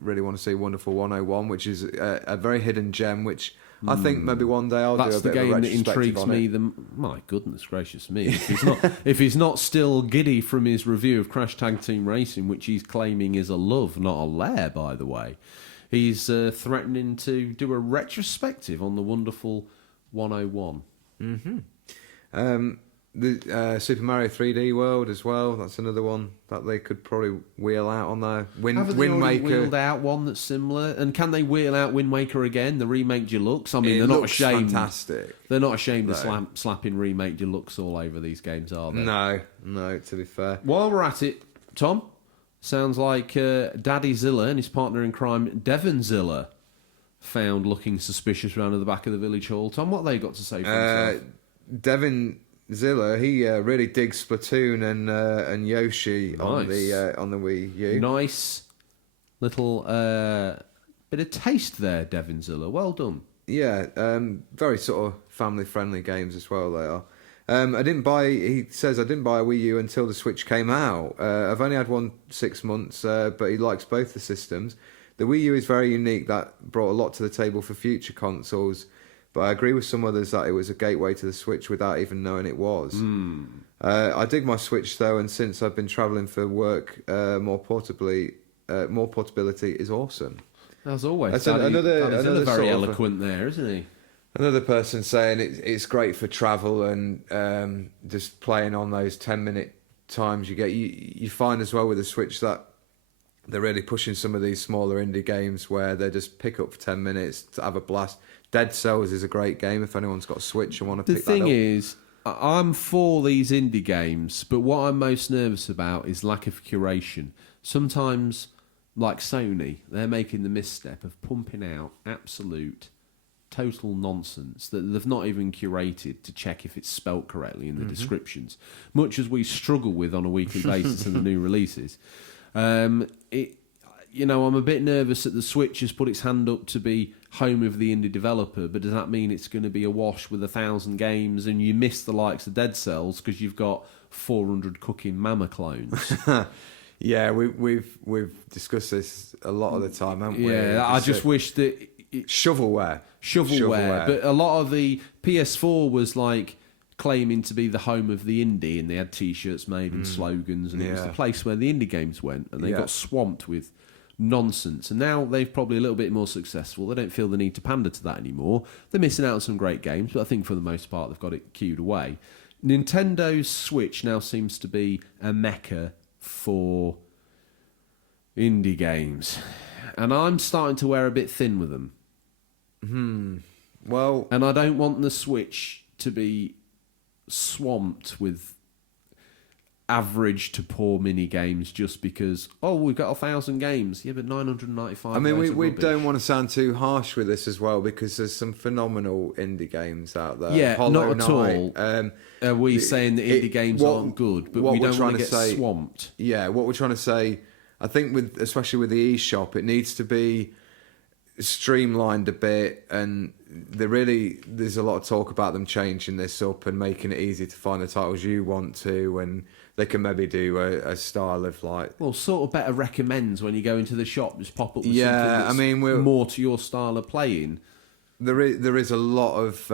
really want to see Wonderful 101, which is a very hidden gem, which I think maybe one day I'll do a bit of a That's the game that retrospective intrigues on me. it. My goodness gracious me! If he's not still giddy from his review of Crash Tag Team Racing, which he's claiming is a love, not a lair, by the way, he's threatening to do a retrospective on the Wonderful 101. The Super Mario 3D World as well. That's another one that they could probably wheel out on there. Haven't they already wheeled out one that's similar? And can they wheel out Wind Waker again, the Remake Deluxe? I mean, they're not ashamed. Fantastic. They're not ashamed of slapping Remake Deluxe all over these games, are they? No, to be fair. While we're at it, Tom, sounds like Daddy Zilla and his partner in crime, Devon Zilla, found looking suspicious round at the back of the village hall. Tom, what have they got to say for themselves? Devon Zilla, he really digs Splatoon and Yoshi on the Wii U. Nice little bit of taste there, Devon Zilla. Well done. Yeah, very sort of family-friendly games as well, they are. He says, I didn't buy a Wii U until the Switch came out. I've only had one 6 months, but he likes both the systems. The Wii U is very unique. That brought a lot to the table for future consoles. But I agree with some others that it was a gateway to the Switch without even knowing it was. I dig my Switch though, and since I've been travelling for work, more portability is awesome. As always, That's Daddy's another very sort of eloquent there, isn't he? Another person saying it's great for travel and just playing on those 10-minute times you get. You find as well with the Switch that they're really pushing some of these smaller indie games where they just pick up for 10 minutes to have a blast. Dead Cells is a great game if anyone's got a Switch and want to pick that up. The thing is, I'm for these indie games, but what I'm most nervous about is lack of curation. Sometimes, like Sony, they're making the misstep of pumping out absolute total nonsense that they've not even curated to check if it's spelt correctly in the descriptions, much as we struggle with on a weekly basis in the new releases. I'm a bit nervous that the Switch has put its hand up to be home of the indie developer, but does that mean it's going to be awash with 1,000 games and you miss the likes of Dead Cells because you've got 400 cooking Mama clones? Yeah, we've discussed this a lot of the time, haven't we? Yeah, I just wish that... Shovelware. But a lot of the PS4 was like claiming to be the home of the indie, and they had T-shirts made and slogans, and it was the place where the indie games went, and they got swamped with nonsense. And now they've probably a little bit more successful. They don't feel the need to pander to that anymore. They're missing out on some great games, but I think for the most part they've got it queued away. Nintendo's Switch now seems to be a mecca for indie games, and I'm starting to wear a bit thin with them. Well, and I don't want the Switch to be swamped with average to poor mini games just because we've got 1,000 games. Yeah, but 995. I mean, we don't want to sound too harsh with this as well because there's some phenomenal indie games out there. Yeah, Hollow not at Knight, all. Are we saying that indie games aren't good, but we don't want to get swamped? Yeah, what we're trying to say, I think, especially with the eShop, it needs to be streamlined a bit, and there's a lot of talk about them changing this up and making it easy to find the titles you want to, and they can maybe do a style of like... Well, sort of better recommends when you go into the shop, just pop up with something that's more to your style of playing. There is a lot of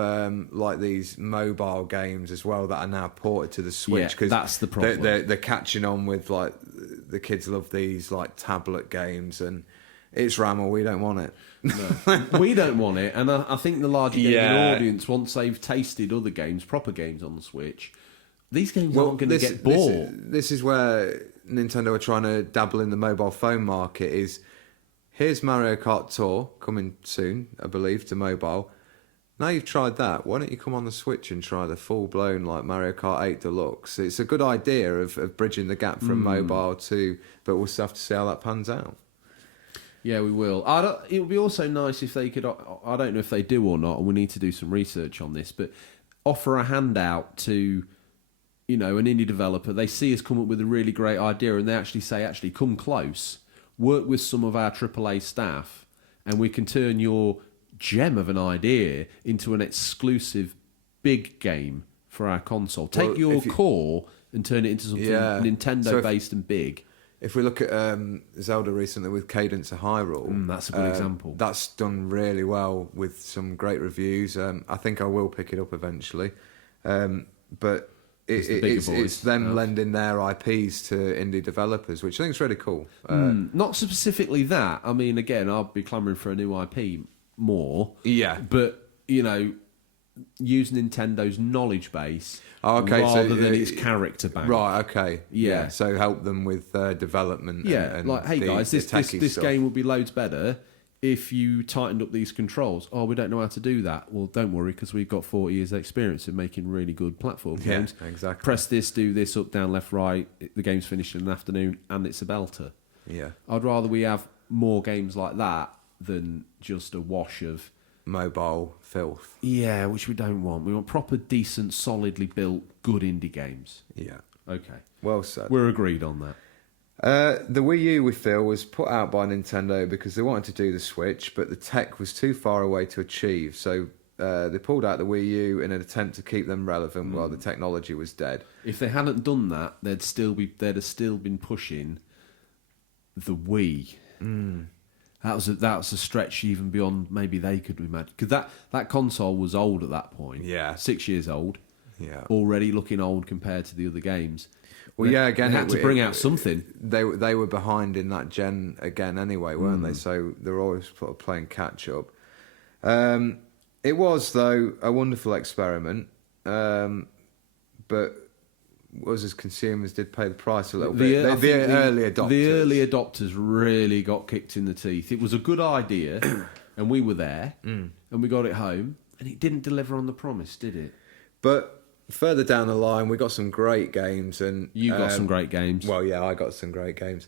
like these mobile games as well that are now ported to the Switch. Yeah, that's the problem. They're catching on with, like, the kids love these like tablet games, and it's Ramble. We don't want it. No, we don't want it, and I think the larger gaming audience, once they've tasted other games, proper games on the Switch, these games aren't going to get bored. This is where Nintendo are trying to dabble in the mobile phone market. Here's Mario Kart Tour coming soon, I believe, to mobile. Now you've tried that, why don't you come on the Switch and try the full-blown like Mario Kart 8 Deluxe? It's a good idea of bridging the gap from mobile to, but we'll still have to see how that pans out. Yeah, we will. It would be also nice if they could, I don't know if they do or not, and we need to do some research on this, but offer a handout to, an indie developer. They see us come up with a really great idea, and they actually say, come close, work with some of our AAA staff, and we can turn your gem of an idea into an exclusive big game for our console. Take your core and turn it into something Nintendo-based and big. If we look at Zelda recently with Cadence of Hyrule... that's a good example. That's done really well with some great reviews. I think I will pick it up eventually. But it's them lending their IPs to indie developers, which I think is really cool. Not specifically that. I mean, again, I'll be clamouring for a new IP more. Yeah. But, use Nintendo's knowledge base rather than its character bank. Right, okay. Yeah. So help them with development. Yeah, and like, hey guys, this game would be loads better if you tightened up these controls. Oh, we don't know how to do that. Well, don't worry, because we've got 40 years experience in making really good platform games. Exactly. Press this, do this, up, down, left, right. The game's finished in an afternoon, and it's a belter. Yeah. I'd rather we have more games like that than just a wash of mobile filth. Yeah, which we don't want. We want proper, decent, solidly built, good indie games. Yeah. Okay. Well said. We're agreed on that. The Wii U, we feel, was put out by Nintendo because they wanted to do the Switch, but the tech was too far away to achieve. So they pulled out the Wii U in an attempt to keep them relevant while the technology was dead. If they hadn't done that, they'd have still been pushing the Wii. That was a stretch even beyond maybe they could imagine. Because that console was old at that point. Yeah. 6 years old. Yeah. Already looking old compared to the other games. Well, yeah, again, they had to bring out something. They were behind in that gen again anyway, weren't they? So they were always sort of playing catch up. It was, though, a wonderful experiment, but us as consumers did pay the price a little bit. The early adopters. The early adopters really got kicked in the teeth. It was a good idea, and we were there, and we got it home, and it didn't deliver on the promise, did it? But further down the line, we got some great games, and you got some great games. Well, yeah, I got some great games.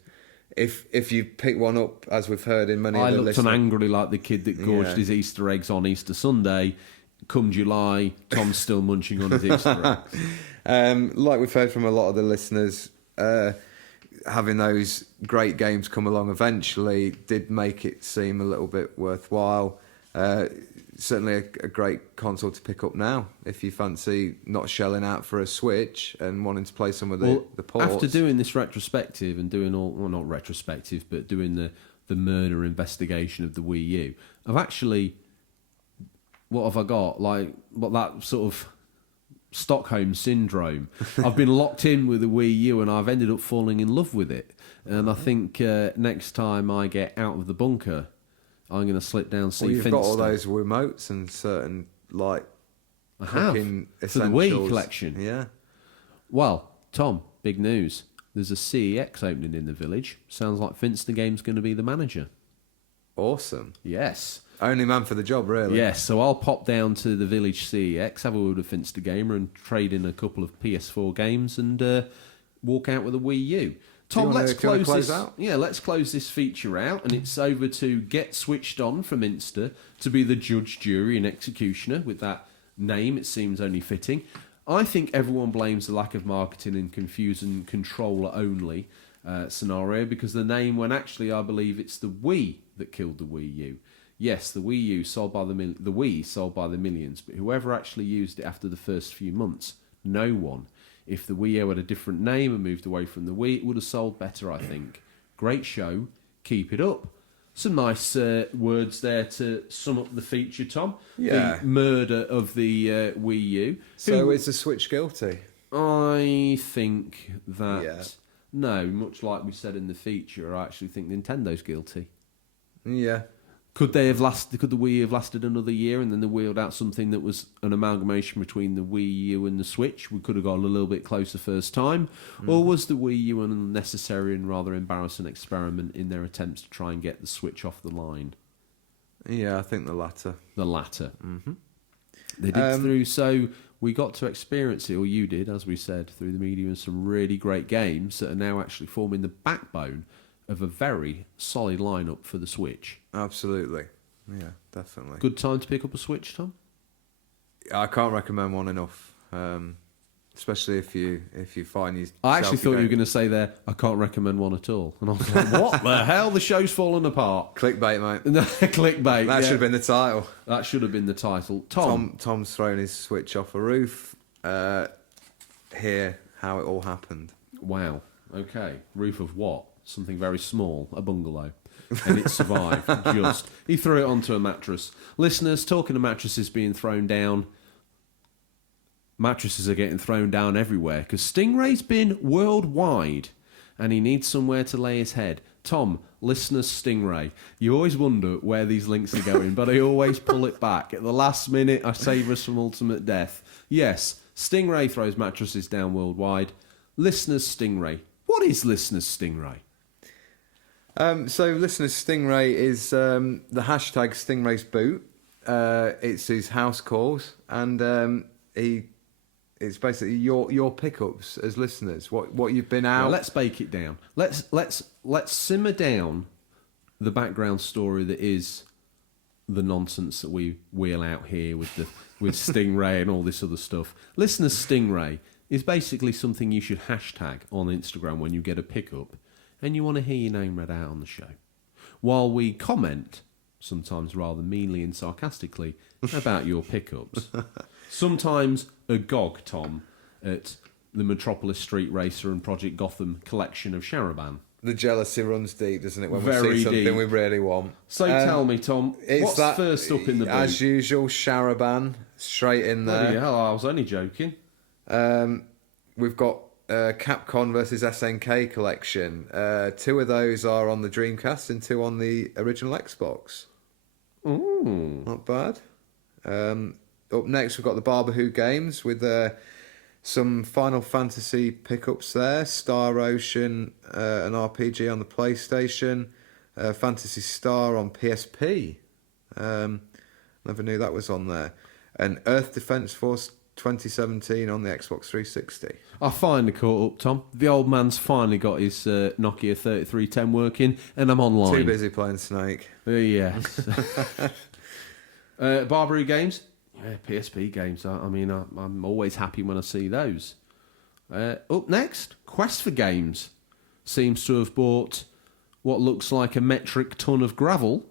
If you pick one up, as we've heard in many of the listeners, I looked on angrily like the kid that gorged his Easter eggs on Easter Sunday. Come July, Tom's still munching on his Easter eggs. Like we've heard from a lot of the listeners, having those great games come along eventually did make it seem a little bit worthwhile. Certainly a great console to pick up now if you fancy not shelling out for a Switch and wanting to play some of the ports. After doing this retrospective and doing not retrospective, but doing the murder investigation of the Wii U, I've actually, what have I got? Like, what that sort of Stockholm syndrome. I've been locked in with the Wii U and I've ended up falling in love with it. And I think next time I get out of the bunker, I'm going to slip down see Finster. Finster. You've got all those remotes and certain, like, I have, for the Wii collection. Yeah. Well, Tom, big news. There's a CEX opening in the village. Sounds like Finster Game's going to be the manager. Awesome. Yes. Only man for the job, really. Yes, so I'll pop down to the village CEX, have a word with Finster Gamer and trade in a couple of PS4 games and walk out with a Wii U. Tom, let's close this out. Yeah, let's close this feature out, and it's over to Get Switched On from Insta to be the judge, jury, and executioner. With that name, it seems only fitting. I think everyone blames the lack of marketing and confusing controller only scenario because the name, when actually I believe it's the Wii that killed the Wii U. Yes, the Wii U sold by the Wii sold by the millions, but whoever actually used it after the first few months, no one. If the Wii U had a different name and moved away from the Wii, it would have sold better, I think. Great show. Keep it up. Some nice words there to sum up the feature, Tom. Yeah. The murder of the Wii U. So is the Switch guilty? I think that... Yeah. No, much like we said in the feature, I actually think Nintendo's guilty. Yeah. Could the Wii have lasted another year and then they wheeled out something that was an amalgamation between the Wii U and the Switch? We could have gone a little bit closer first time. Or was the Wii U an unnecessary and rather embarrassing experiment in their attempts to try and get the Switch off the line? Yeah, I think the latter. The latter. Mm-hmm. They did through, so we got to experience it, or you did, as we said, through the media, and some really great games that are now actually forming the backbone of a very solid lineup for the Switch. Absolutely. Yeah, definitely. Good time to pick up a Switch, Tom? I can't recommend one enough. Especially if you find you. I actually thought you were going to say there, I can't recommend one at all. And I was like, what the hell? The show's fallen apart. Clickbait, mate. No, clickbait. That should have been the title. That should have been the title. Tom's thrown his Switch off a roof. Hear how it all happened. Wow. Okay. Roof of what? Something very small, a bungalow. And it survived, just. He threw it onto a mattress. Listeners, talking of mattresses being thrown down, mattresses are getting thrown down everywhere because Stingray's been worldwide and he needs somewhere to lay his head. Tom, listeners, Stingray, you always wonder where these links are going, but I always pull it back. At the last minute, I save us from ultimate death. Yes, Stingray throws mattresses down worldwide. Listeners, Stingray. What is Listeners, Stingray? So Listener Stingray is the hashtag Stingray's boot. It's his house calls, and it's basically your pickups as listeners. What you've been out. Well, let's bake it down. Let's simmer down the background story that is the nonsense that we wheel out here with Stingray and all this other stuff. Listener Stingray is basically something you should hashtag on Instagram when you get a pickup and you want to hear your name read out on the show. While we comment, sometimes rather meanly and sarcastically, about your pickups. Sometimes agog, Tom, at the Metropolis Street Racer and Project Gotham collection of Charaban. the jealousy runs deep, doesn't it? When we Very see something deep. we really want. So tell me, Tom, what's first up in the boot? As usual, Sharaban straight in there. Bloody hell, I was only joking. We've got Capcom versus SNK collection. 2 of those are on the Dreamcast and 2 on the original Xbox. Ooh. Not bad. Up next, we've got the Barberhoo games with some Final Fantasy pickups there. Star Ocean, an RPG on the PlayStation. Fantasy Star on PSP. Never knew that was on there. And Earth Defense Force 2017 on the Xbox 360. I finally caught up, Tom. The old man's finally got his Nokia 3310 working, and I'm online. Too busy playing Snake. Yes. Barberry games? Yeah, PSP games. I mean, I'm always happy when I see those. Up next, Quest for Games seems to have bought what looks like a metric ton of gravel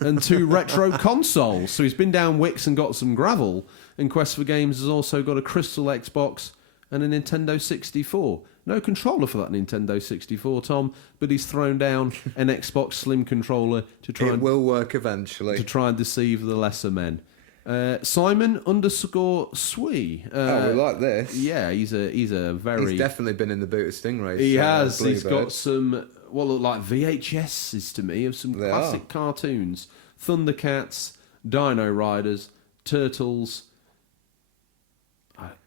and 2 retro consoles. So he's been down Wix and got some gravel, and Quest for Games has also got a Crystal Xbox and a Nintendo 64. No controller for that Nintendo 64, Tom, but he's thrown down an Xbox Slim controller to try It will work eventually. to try and deceive the lesser men. Simon_Swee. We like this. Yeah, he's a very. He's definitely been in the boot of Stingrays. He has. He's Bluebird. got some what look like VHSs to me of some They classic are. cartoons: Thundercats, Dino Riders, Turtles,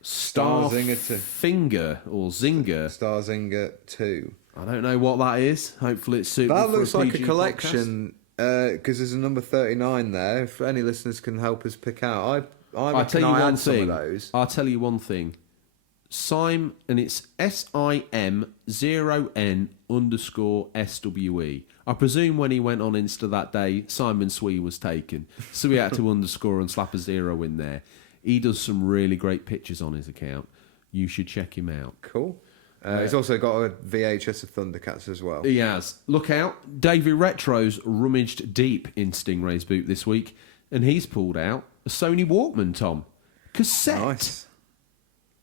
Starzinger 2. Finger or Zinger. Starzinger 2. I don't know what that is. Hopefully, it's suitable. That for looks like a PG collection because there's a number 39 there. If any listeners can help us pick out, I'll tell you one had some thing. of those. I'll tell you one thing. And it's SIM0N_SWE. I presume when he went on Insta that day, Simon Swee was taken, so he had to underscore and slap a 0 in there. He does some really great pictures on his account. You should check him out. Cool. He's also got a VHS of Thundercats as well. He has. Look out. Davey Retro's rummaged deep in Stingray's boot this week, and he's pulled out a Sony Walkman, Tom. Cassette. Nice.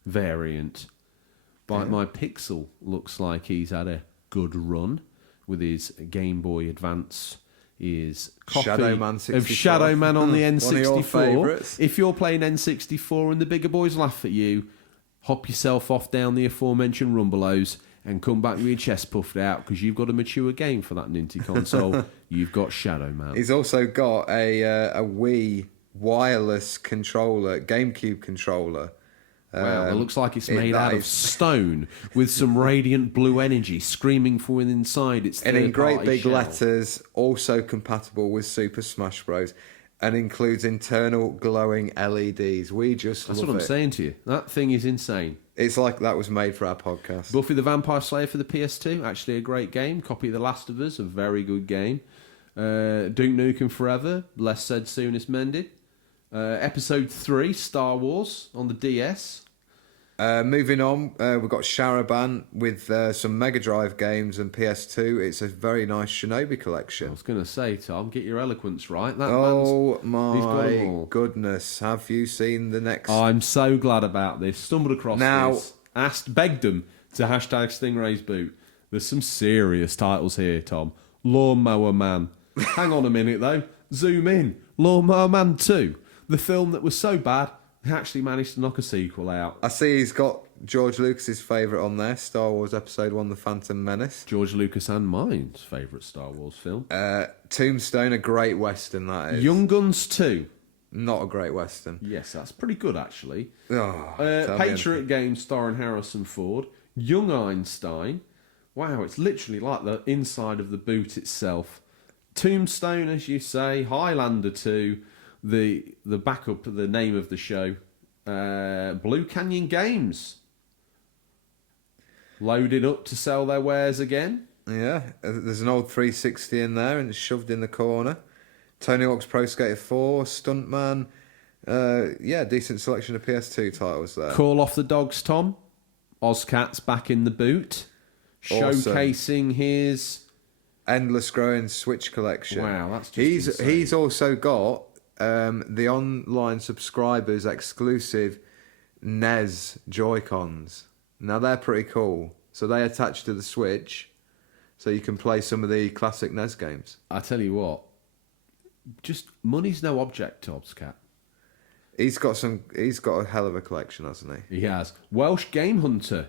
Variant. My Pixel looks like he's had a good run with his Game Boy Advance, his copy Shadow Man of 64. Shadow Man on the One of your N64. favourites. If you're playing N64 and the bigger boys laugh at you, hop yourself off down the aforementioned Rumbelows and come back with your chest puffed out because you've got a mature game for that Ninty console. You've got Shadow Man. He's also got a Wii wireless controller, GameCube controller. Wow, it looks like it's made that out of is- stone with some radiant blue energy screaming from inside its And in great third-party big shell. letters, also compatible with Super Smash Bros. And includes internal glowing LEDs. We just That's love what I'm it. saying to you. That thing is insane. It's like that was made for our podcast. Buffy the Vampire Slayer for the PS2, actually a great game. Copy of The Last of Us, a very good game. Duke Nukem Forever, less said, soonest mended. Episode 3, Star Wars on the DS. Moving on, we've got Sharaban with some Mega Drive games and PS2. It's a very nice Shinobi I collection. was going to say, Tom, get your eloquence right. That Oh man's, he's got 'em my all. goodness. Have you seen the next... I'm so glad about this. Stumbled across Now- this. Begged them to hashtag Stingray's boot. There's some serious titles here, Tom. Lawnmower Man. Hang on a minute, though. Zoom in. Lawnmower Man 2. The film that was so bad, they actually managed to knock a sequel out. I see he's got George Lucas's favourite on there, Star Wars Episode 1, The Phantom Menace. George Lucas and mine's favourite Star Wars film. Tombstone, a great western, that is. Young Guns 2. Not a great western. Yes, that's pretty good, actually. Oh, tell me Patriot Games starring Harrison Ford. Young Einstein. Wow, it's literally like the inside of the boot itself. Tombstone, as you say. Highlander 2. The backup, the name of the show. Blue Canyon Games. Loaded up to sell their wares again. Yeah, there's an old 360 in there and it's shoved in the corner. Tony Hawk's Pro Skater 4, Stuntman. Decent selection of PS2 titles there. Call Off the Dogs, Tom. Ozcat's back in the boot. Awesome. Showcasing his... Endless growing Switch collection. Wow, that's just insane. He's also got the online subscribers exclusive NES Joy-Cons. Now they're pretty cool. So they attach to the Switch. so you can play some of the classic NES games. I tell you what, just money's no object, Tobbs Cat. He's got a hell of a collection, hasn't he? He has. Welsh Game Hunter.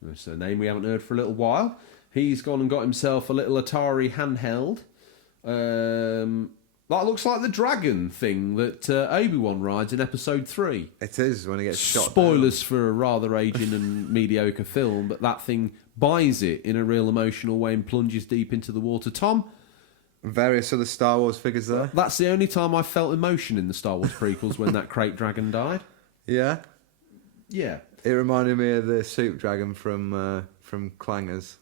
That's a name we haven't heard for a little while. He's gone and got himself a little Atari handheld. That looks like the dragon thing that Obi-Wan rides in Episode 3. It is, when he gets shot Spoilers for a rather aging and mediocre film, but that thing buys it in a real emotional way and plunges deep into the water. Tom? Various other Star Wars figures there. That's the only time I felt emotion in the Star Wars prequels, when that crate dragon died. Yeah? Yeah. It reminded me of the soup dragon from Clangers.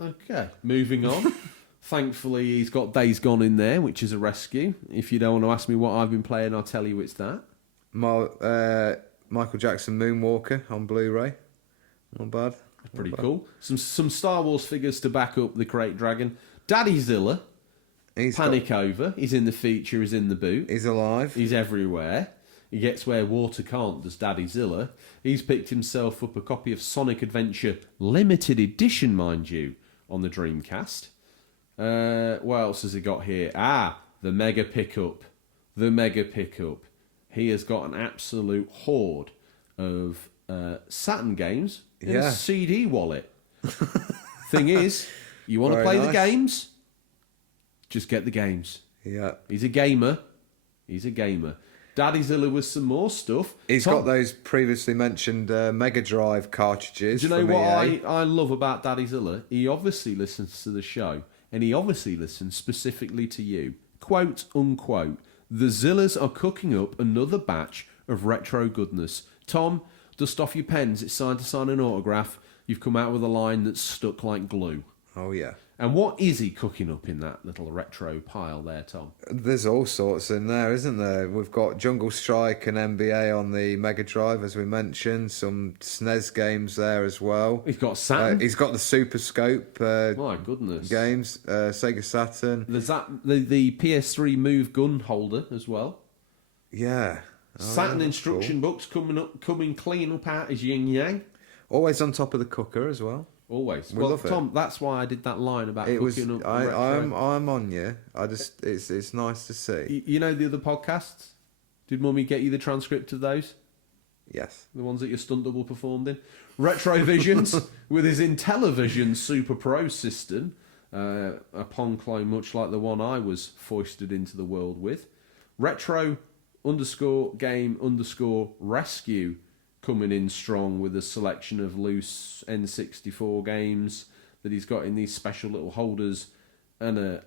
Okay, moving on. Thankfully, he's got Days Gone in there, which is a rescue. If you don't want to ask me what I've been playing, I'll tell you it's that. Michael Jackson Moonwalker on Blu-ray. Not bad. Pretty cool. Some Star Wars figures to back up the Crate Dragon. Daddy Zilla. Panic Over. He's in the feature, he's in the boot. He's alive. He's everywhere. He gets where water can't, does Daddy Zilla. He's picked himself up a copy of Sonic Adventure, limited edition, mind you, on the Dreamcast. What else has he got here? The Mega Pickup. The Mega Pickup. He has got an absolute hoard of Saturn games in a CD wallet. Thing is, you want to play the games? Just get the games. Yeah. He's a gamer. Daddy Zilla with some more stuff. He's got those previously mentioned Mega Drive cartridges. Do you know what I love about Daddy Zilla? He obviously listens to the show. And he obviously listens specifically to you. Quote, unquote, the Zillas are cooking up another batch of retro goodness. Tom, dust off your pens. It's time to sign an autograph. You've come out with a line that's stuck like glue. Oh, yeah. And what is he cooking up in that little retro pile there, Tom? There's all sorts in there, isn't there? We've got Jungle Strike and NBA on the Mega Drive, as we mentioned. Some SNES games there as well. He's got Saturn. He's got the Super Scope my goodness. games, Sega Saturn. There's the PS3 Move gun holder as well. Yeah. Saturn instruction books coming clean up out his yin yang. Always on top of the cooker as well. Always. We love Tom, that's why I did that line about cooking up. I'm on you. It's nice to see. You know the other podcasts? Did Mummy get you the transcript of those? Yes. The ones that your stunt double performed in? Retrovisions with his Intellivision Super Pro system, a Pong clone much like the one I was foisted into the world with. Retro_game_rescue coming in strong with a selection of loose N64 games that he's got in these special little holders and a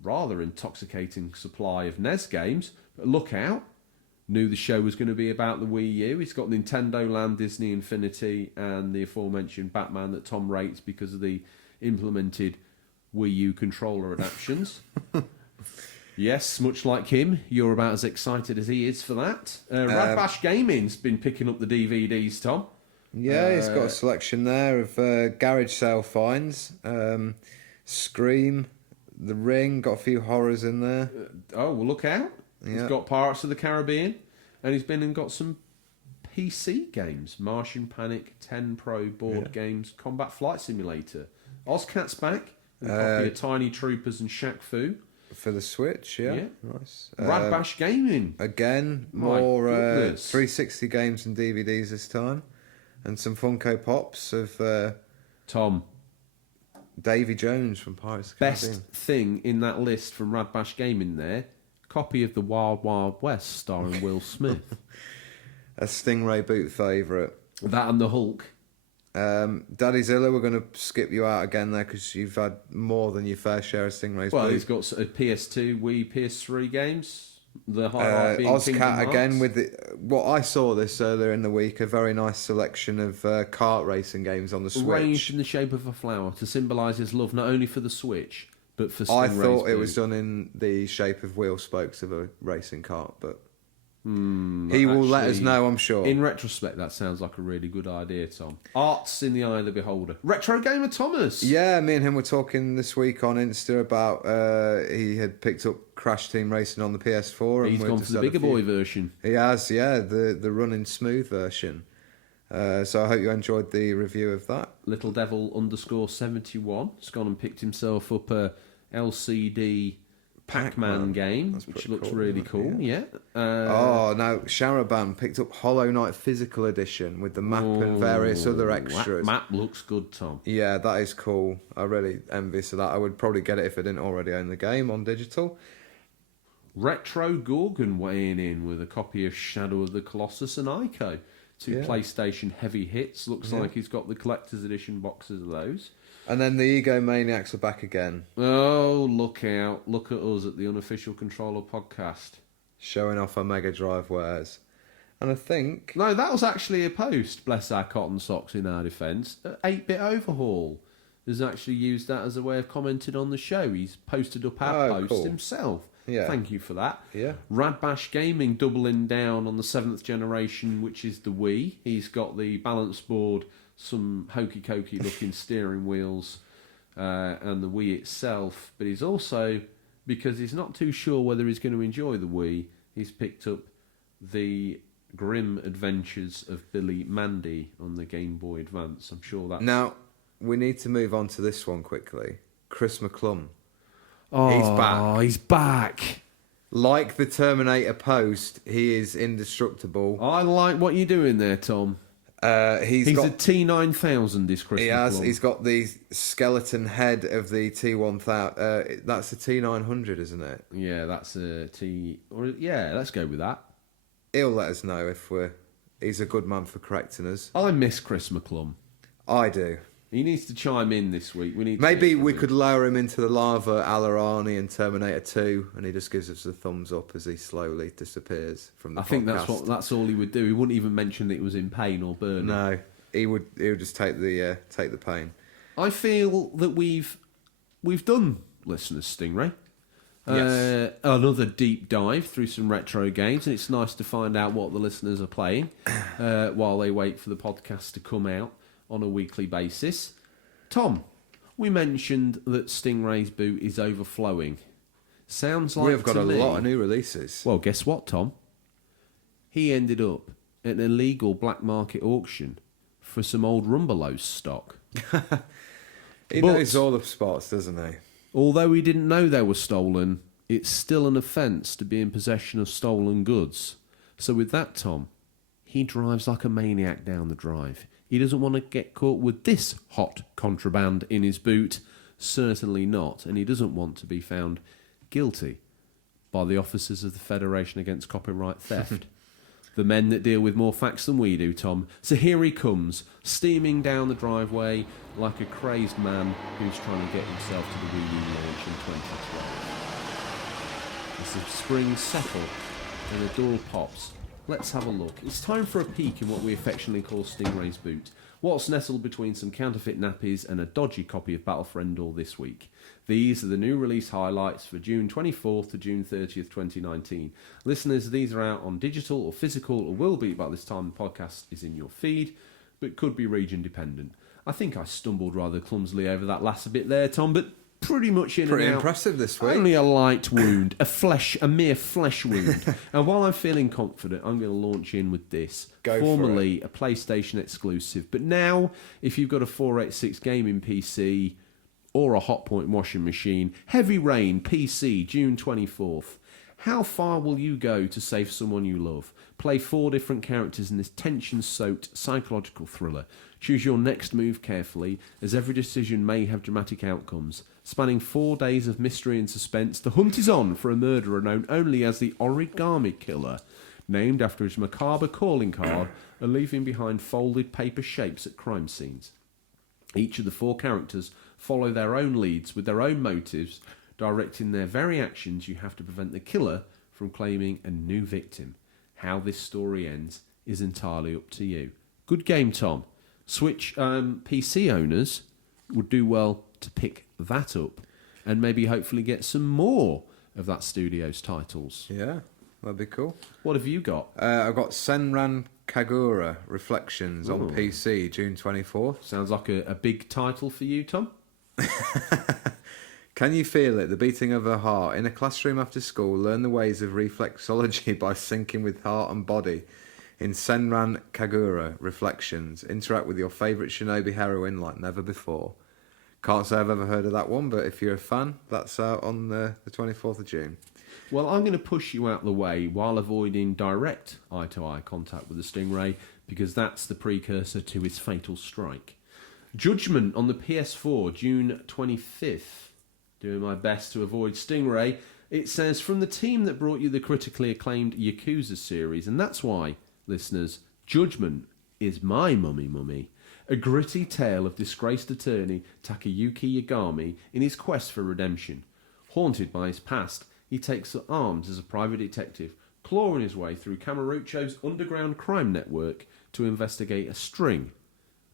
rather intoxicating supply of NES games. But look out. Knew the show was going to be about the Wii U. He's got Nintendo Land, Disney Infinity, and the aforementioned Batman that Tom rates because of the implemented Wii U controller adaptions. Yes, much like him, you're about as excited as he is for that. Rad Bash Gaming's been picking up the DVDs, Tom. Yeah, he's got a selection there of garage sale finds, Scream, The Ring, got a few horrors in there. Well, look out. Yeah. He's got Pirates of the Caribbean, and he's been and got some PC games. Martian Panic, 10 Pro board games, Combat Flight Simulator. Ozcat's back, and a copy of Tiny Troopers and Shaq Fu. For the Switch, yeah. Nice. Rad Bash Gaming. Again, more 360 games and DVDs this time. And some Funko Pops of Tom. Davy Jones from Pirates of the Caribbean. Best thing in that list from Rad Bash Gaming there, copy of The Wild Wild West starring Will Smith. A Stingray boot favourite. That and the Hulk. Daddy Zilla, we're going to skip you out again there because you've had more than your fair share of Stingray's Well, boot. he's got a PS2, Wii, PS3 games. The highlight being Ozcat again with what I saw this earlier in the week, a very nice selection of kart racing games on the Switch. Arranged in the shape of a flower to symbolise his love not only for the Switch but for Stingray's I thought it boot. was done in the shape of wheel spokes of a racing cart, but he will let us know, I'm sure. In retrospect, that sounds like a really good idea, Tom. Art's in the eye of the beholder. Retro Gamer Thomas. Yeah, me and him were talking this week on Insta about he had picked up Crash Team Racing on the PS4. He's gone for the bigger boy version. He has, yeah, the running smooth version. So I hope you enjoyed the review of that. Little Devil _71 has gone and picked himself up a LCD Pac-Man game, That's which pretty looks cool, really isn't it? cool. Yeah. Now Sharaban picked up Hollow Knight Physical Edition with the map and various other extras. Map looks good, Tom. Yeah, that is cool. I'm really envious of that. I would probably get it if I didn't already own the game on digital. Retro Gorgon weighing in with a copy of Shadow of the Colossus and Ico. Two Yeah. PlayStation heavy hits. Looks like he's got the collector's edition boxes of those. And then the Egomaniacs are back again, Oh, look out. Look at us at the Unofficial Controller podcast. showing off our Mega Drive wares. And I think... No, that was actually a post, bless our cotton socks in our defence. 8-Bit Overhaul has actually used that as a way of commenting on the show. He's posted up our post cool. himself. Yeah. Thank you for that. Yeah. Radbash Gaming doubling down on the 7th generation, which is the Wii. He's got the balance board, some hokey-cokey looking steering wheels, and the Wii itself. But he's also, because he's not too sure whether he's going to enjoy the Wii, he's picked up the Grim Adventures of Billy Mandy on the Game Boy Advance. I'm sure that's... Now, we need to move on to this one quickly. Chris McClung. Oh, He's back. He's back. Like the Terminator post, he is indestructible. I like what you're doing there, Tom. He's He's got a T9000, this Chris He has. McClung. He's got the skeleton head of the T1000. That's the T900, isn't it? Yeah, that's a T... Yeah, let's go with that. He'll let us know if we're... He's a good man for correcting us. I miss Chris McClung. I do. He needs to chime in this week. We need to Maybe get we him. could lower him into the lava, Alarani and Terminator 2, and he just gives us a thumbs up as he slowly disappears from the I think podcast. that's all he would do. He wouldn't even mention that he was in pain or burning. No, he would just take the pain. I feel that we've done listeners Stingray. Yes. Another deep dive through some retro games, and it's nice to find out what the listeners are playing while they wait for the podcast to come out on a weekly basis. Tom, we mentioned that Stingray's boot is overflowing. Sounds like We've got to a me- lot of new releases. Well, guess what, Tom? He ended up at an illegal black market auction for some old Rumbelows stock. He but- knows all the spots, doesn't he? Although he didn't know they were stolen, it's still an offence to be in possession of stolen goods. So with that, Tom, he drives like a maniac down the drive. He doesn't want to get caught with this hot contraband in his boot. Certainly not. And he doesn't want to be found guilty by the officers of the Federation Against Copyright Theft. The men that deal with more facts than we do, Tom. So here he comes, steaming down the driveway like a crazed man who's trying to get himself to the wii-u launch in 2012. As the springs settle and the door pops, let's have a look. It's time for a peek in what we affectionately call Stingray's boot. What's nestled between some counterfeit nappies and a dodgy copy of Battle for Endor this week. These are the new release highlights for June 24th to June 30th, 2019. Listeners, these are out on digital or physical, or will be by this time the podcast is in your feed, but could be region dependent. I think I stumbled rather clumsily over that last bit there, Tom, but pretty much in Pretty and out. impressive this week. Only a light wound, a mere flesh wound. And while I'm feeling confident, I'm going to launch in with this. Go for Formerly a PlayStation exclusive, but now, if you've got a 486 gaming PC or a Hotpoint washing machine, Heavy Rain PC, June 24th. How far will you go to save someone you love? Play 4 different characters in this tension-soaked psychological thriller. Choose your next move carefully, as every decision may have dramatic outcomes. Spanning 4 days of mystery and suspense, the hunt is on for a murderer known only as the Origami Killer, named after his macabre calling card and leaving behind folded paper shapes at crime scenes. Each of the 4 characters follow their own leads with their own motives, directing their very actions. You have to prevent the killer from claiming a new victim. How this story ends is entirely up to you. Good game, Tom. Switch PC owners would do well to pick that up and maybe hopefully get some more of that studio's titles. Yeah, that'd be cool. What have you got? I've got Senran Kagura Reflections on Ooh. PC, June 24th. Sounds like a big title for you, Tom. Can you feel it? The beating of her heart. In a classroom after school, learn the ways of reflexology by syncing with heart and body. In Senran Kagura Reflections, interact with your favourite shinobi heroine like never before. Can't say I've ever heard of that one, but if you're a fan, that's out on the 24th of June. Well, I'm going to push you out the way while avoiding direct eye-to-eye contact with the Stingray, because that's the precursor to its fatal strike. Judgment on the PS4, June 25th. Doing my best to avoid Stingray. It says, from the team that brought you the critically acclaimed Yakuza series, and that's why, listeners, Judgment is my mummy. A gritty tale of disgraced attorney Takayuki Yagami in his quest for redemption. Haunted by his past, he takes arms as a private detective, clawing his way through Kamurocho's underground crime network to investigate a string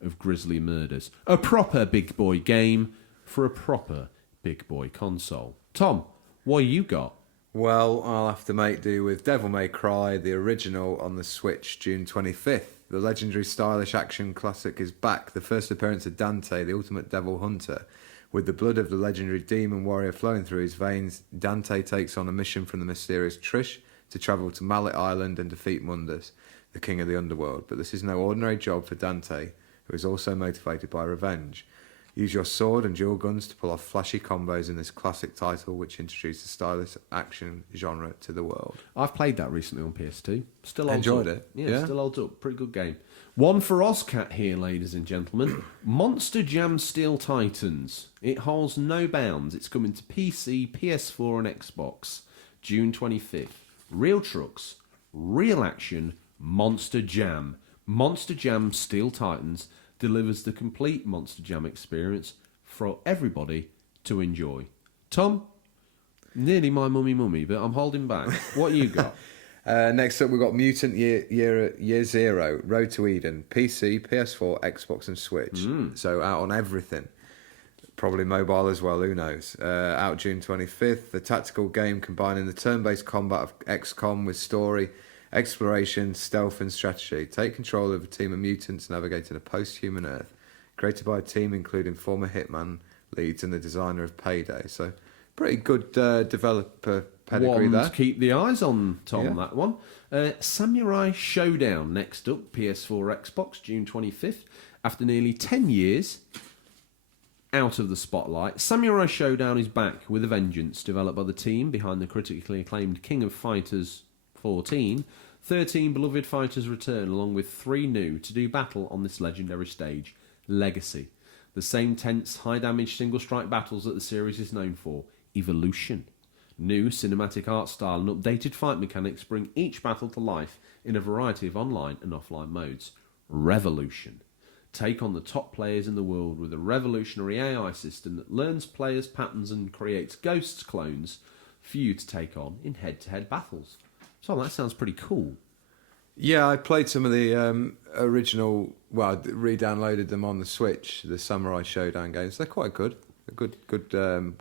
of grisly murders. A proper big boy game for a proper big boy console. Tom, what you got? Well, I'll have to make do with Devil May Cry, the original on the Switch, June 25th. The legendary stylish action classic is back. The first appearance of Dante, the ultimate devil hunter. With the blood of the legendary demon warrior flowing through his veins, Dante takes on a mission from the mysterious Trish to travel to Mallet Island and defeat Mundus, the king of the underworld. But this is no ordinary job for Dante, who is also motivated by revenge. Use your sword and dual guns to pull off flashy combos in this classic title, which introduced the stylish action genre to the world. I've played that recently on PS2. Still holds Enjoyed up. it? Yeah, still holds up. Pretty good game. One for Ozcat here, ladies and gentlemen. Monster Jam Steel Titans. It holds no bounds. It's coming to PC, PS4 and Xbox. June 25th. Real trucks, real action, Monster Jam. Monster Jam Steel Titans delivers the complete Monster Jam experience for everybody to enjoy. Tom, nearly my mummy, but I'm holding back. What you got? Next up, we've got Mutant Year Zero, Road to Eden, PC, PS4, Xbox and Switch. So out on everything. Probably mobile as well, who knows. Out June 25th, the tactical game combining the turn-based combat of XCOM with story, exploration, stealth and strategy. Take control of a team of mutants navigating a post-human Earth. Created by a team including former Hitman leads and the designer of Payday. So pretty good developer pedigree there. To keep the eyes on, Tom, that one. Samurai Showdown next up, PS4, Xbox, June 25th. After nearly 10 years out of the spotlight, Samurai Showdown is back with a vengeance, developed by the team behind the critically acclaimed King of Fighters 14. 13 beloved fighters return, along with 3 new, to do battle on this legendary stage. Legacy. The same tense, high-damage single-strike battles that the series is known for. Evolution. New cinematic art style and updated fight mechanics bring each battle to life in a variety of online and offline modes. Revolution. Take on the top players in the world with a revolutionary AI system that learns players' patterns and creates ghosts clones for you to take on in head-to-head battles. So that sounds pretty cool. Yeah, I played some of the original, well, re-downloaded them on the Switch, the Samurai Showdown games. They're quite good. They're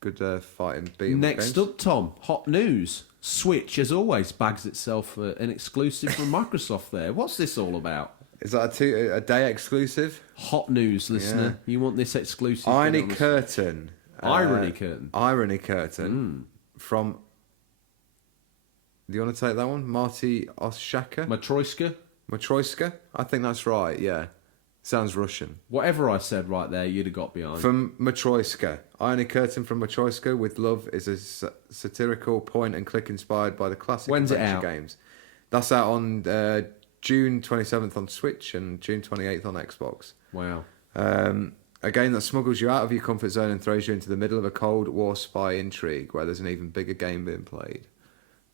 good fighting beat 'em up Next games. up, Tom, hot news. Switch, as always, bags itself an exclusive from Microsoft there. What's this all about? Is that a day exclusive? Hot news, listener. Yeah. You want this exclusive? Irony Curtain. Irony Curtain. Irony Curtain. From... Do you want to take that one? Marty Oshaka? Matroyska? I think that's right, yeah. Sounds Russian. Whatever I said right there, you'd have got behind. From Matroyska. Irony Curtain from Matroyska with Love is a satirical point-and-click inspired by the classic When's adventure it out? games. That's out on June 27th on Switch and June 28th on Xbox. Wow. A game that smuggles you out of your comfort zone and throws you into the middle of a Cold War spy intrigue where there's an even bigger game being played.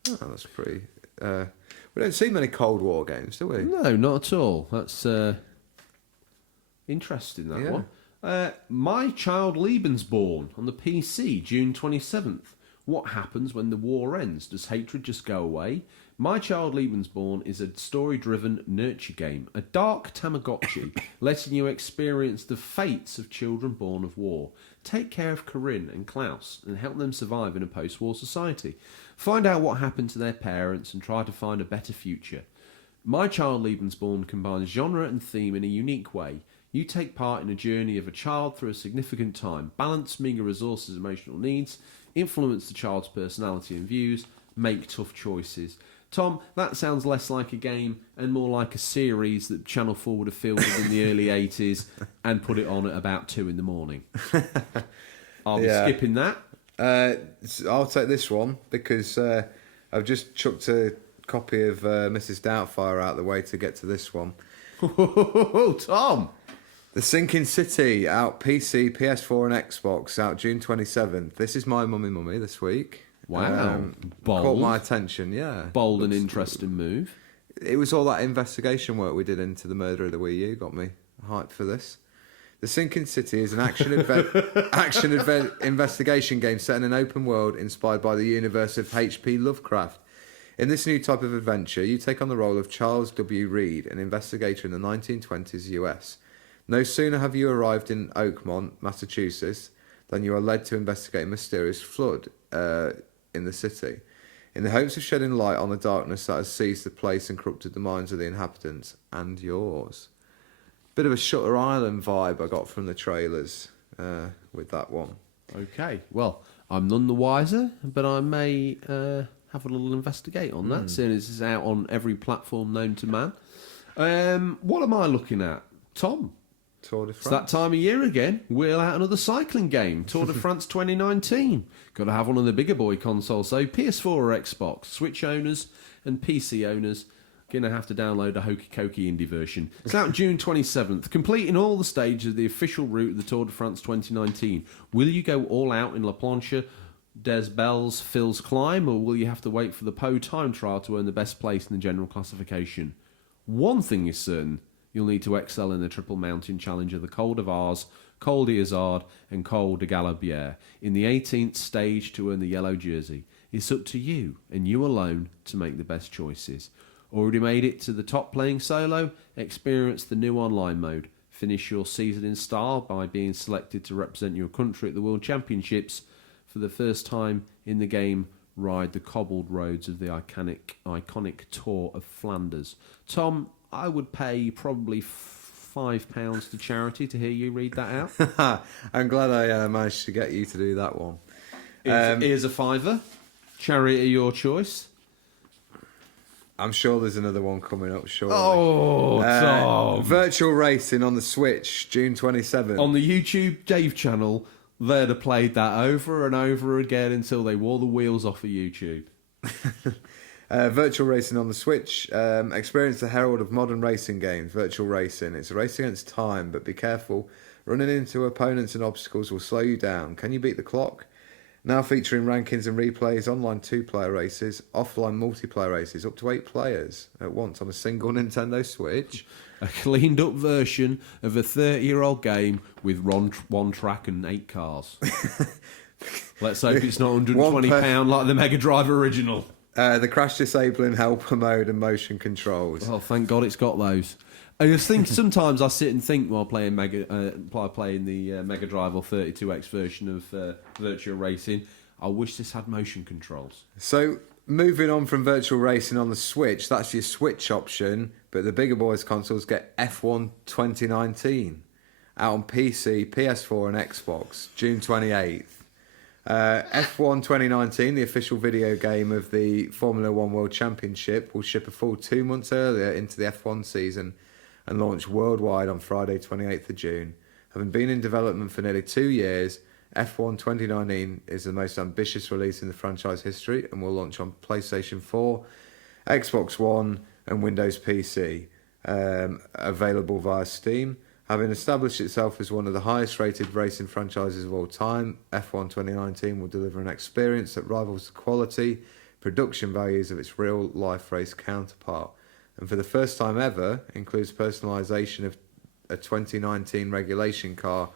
Oh, that's pretty... we don't see many Cold War games, do we? No, not at all. That's interesting, that one. My Child Lebensborn on the PC, June 27th. What happens when the war ends? Does hatred just go away? My Child Lebensborn is a story-driven nurture game, a dark Tamagotchi, letting you experience the fates of children born of war. Take care of Corinne and Klaus and help them survive in a post-war society. Find out what happened to their parents and try to find a better future. My Child Lebensborn combines genre and theme in a unique way. You take part in a journey of a child through a significant time, balance meager resources, emotional needs, influence the child's personality and views, make tough choices. Tom, that sounds less like a game and more like a series that Channel 4 would have filmed in the early 80s and put it on at about 2 in the morning. I'll be skipping that. I'll take this one because I've just chucked a copy of Mrs. Doubtfire out the way to get to this one. Tom! The Sinking City, out PC, PS4 and Xbox, out June 27th. This is my mummy this week. Wow. Bold. Caught my attention, yeah. Bold and interesting move. It was all that investigation work we did into the murder of the Wii U got me hyped for this. The Sinking City is an action investigation game set in an open world inspired by the universe of H.P. Lovecraft. In this new type of adventure, you take on the role of Charles W. Reed, an investigator in the 1920s US. No sooner have you arrived in Oakmont, Massachusetts, than you are led to investigate a mysterious flood in the city, in the hopes of shedding light on the darkness that has seized the place and corrupted the minds of the inhabitants and yours. Bit of a Shutter Island vibe I got from the trailers with that one. Okay, well, I'm none the wiser, but I may have a little investigate on that, seeing as it's out on every platform known to man. What am I looking at? Tom? Tour de France. It's that time of year again. Wheel out another cycling game. Tour de France 2019. Got to have one of the bigger boy consoles, so PS4 or Xbox. Switch owners and PC owners going to have to download a hokey cokey indie version. It's out June 27th, completing all the stages of the official route of the Tour de France 2019. Will you go all out in La Planche, Des Belles, Phil's Climb, or will you have to wait for the Po time trial to earn the best place in the general classification? One thing is certain. You'll need to excel in the Triple Mountain Challenge of the Col de Vars, Col d'Izoard and Col de Galabière in the 18th stage to earn the yellow jersey. It's up to you, and you alone, to make the best choices. Already made it to the top playing solo? Experience the new online mode. Finish your season in style by being selected to represent your country at the World Championships. For the first time in the game, ride the cobbled roads of the iconic Tour of Flanders. Tom, I would pay probably £5 to charity to hear you read that out. I'm glad I managed to get you to do that one. Here's a fiver. Charity of your choice. I'm sure there's another one coming up shortly. Oh, Tom. Virtual Racing on the Switch, June 27th. On the YouTube Dave channel, they'd have played that over and over again until they wore the wheels off of YouTube. Virtual Racing on the Switch. Experience the herald of modern racing games, Virtual Racing. It's a race against time, but be careful. Running into opponents and obstacles will slow you down. Can you beat the clock? Now featuring rankings and replays, online 2-player races, offline multiplayer races, up to 8 players at once on a single Nintendo Switch. A cleaned up version of a 30-year-old game with one track and 8 cars. Let's hope it's not £120 like the Mega Drive original. The crash disabling helper mode and motion controls. Oh, thank God it's got those. I just think sometimes I sit and think while playing the Mega Drive or 32X version of Virtual Racing, I wish this had motion controls. So, moving on from Virtual Racing on the Switch, that's your Switch option, but the bigger boys consoles get F1 2019, out on PC, PS4 and Xbox, June 28th. F1 2019, the official video game of the Formula One World Championship, will ship a full 2 months earlier into the F1 season and launch worldwide on Friday 28th of June. Having been in development for nearly 2 years, F1 2019 is the most ambitious release in the franchise history and will launch on PlayStation 4, Xbox One and Windows PC, available via Steam. Having established itself as one of the highest rated racing franchises of all time, F1 2019 will deliver an experience that rivals the quality, production values of its real life race counterpart, and for the first time ever includes personalisation of a 2019 regulation car